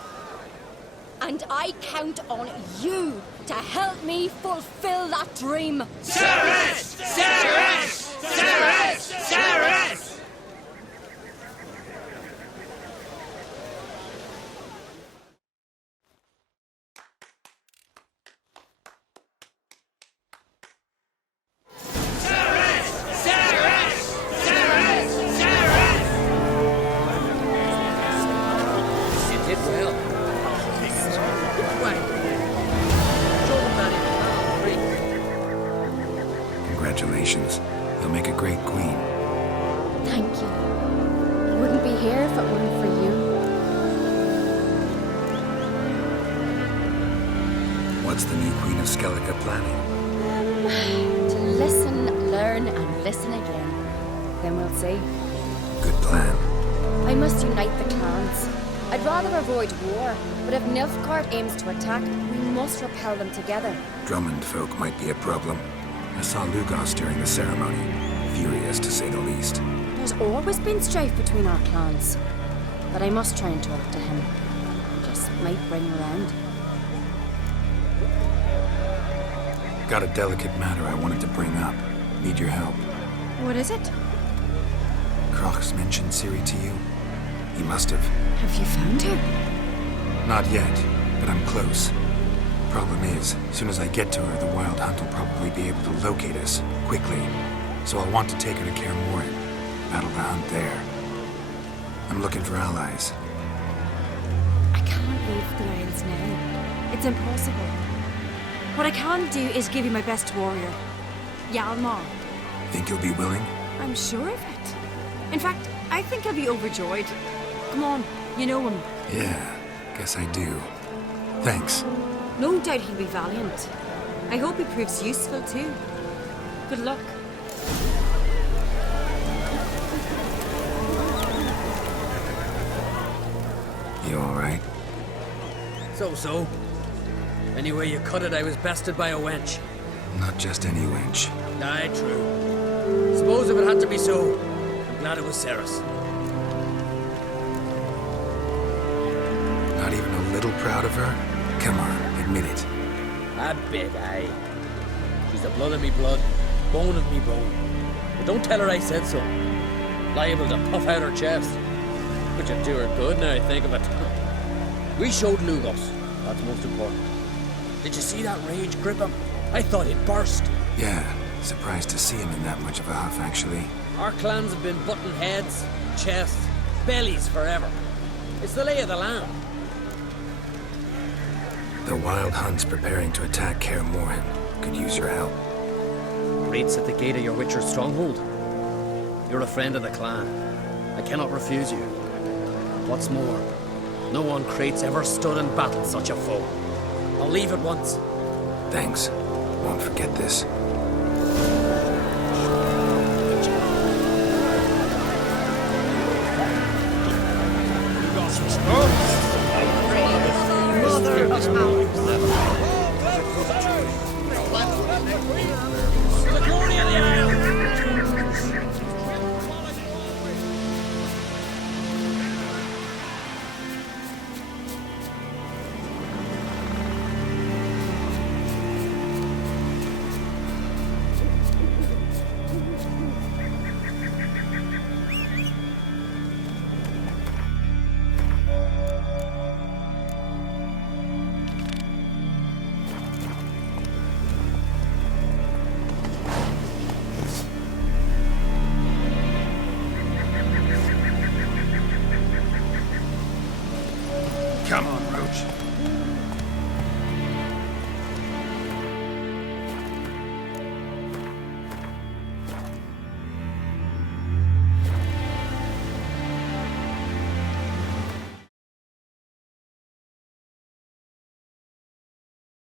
And I count on you to help me fulfill that dream. Cerys! Cerys! Cerys! Cerys! inclinations. You'll make a great queen. Thank you. I wouldn't be here if it weren't for you. What's the new Queen of Skellige planning? To listen, learn, and listen again. Then we'll see. Good plan. I must unite the clans. I'd rather avoid war, but if Nilfgaard aims to attack, we must repel them together. Drummond folk might be a problem. I saw Lugos during the ceremony. Furious, to say the least. There's always been strife between our clans. But I must try and talk to him. Just might bring around. Got a delicate matter I wanted to bring up. Need your help. What is it? Crocs mentioned Ciri to you? He must have. Have you found her? Not yet, but I'm close. Problem is, as soon as I get to her, the Wild Hunt will probably be able to locate us, quickly. So I'll want to take her to Kaer Morhen. Battle the hunt there. I'm looking for allies. I can't leave the Isles now. It's impossible. What I can do is give you my best warrior, Hjalmar. Think you'll be willing? I'm sure of it. In fact, I think he'll be overjoyed. Come on, you know him. Yeah, guess I do. Thanks. No doubt he'll be valiant. I hope he proves useful too. Good luck. You alright? So. Anyway you cut it, I was bested by a wench. Not just any wench. Aye, true. Suppose if it had to be so, I'm glad it was Ceres. Not even a little proud of her? Come on, admit it. A bit, aye. She's the blood of me blood, bone of me bone. But don't tell her I said so. Liable to puff out her chest. Which would do her good now I think of it. We showed Lugos. That's most important. Did you see that rage grip him? I thought he'd burst. Yeah, surprised to see him in that much of a huff, actually. Our clans have been butting heads, chests, bellies forever. It's the lay of the land. The Wild Hunt's preparing to attack Kaer Morhen. Could use your help. Raid's at the gate of your Witcher's stronghold. You're a friend of the clan. I cannot refuse you. What's more, no one Crate's ever stood and battled such a foe. I'll leave at once. Thanks. Won't forget this. Come on, Roach.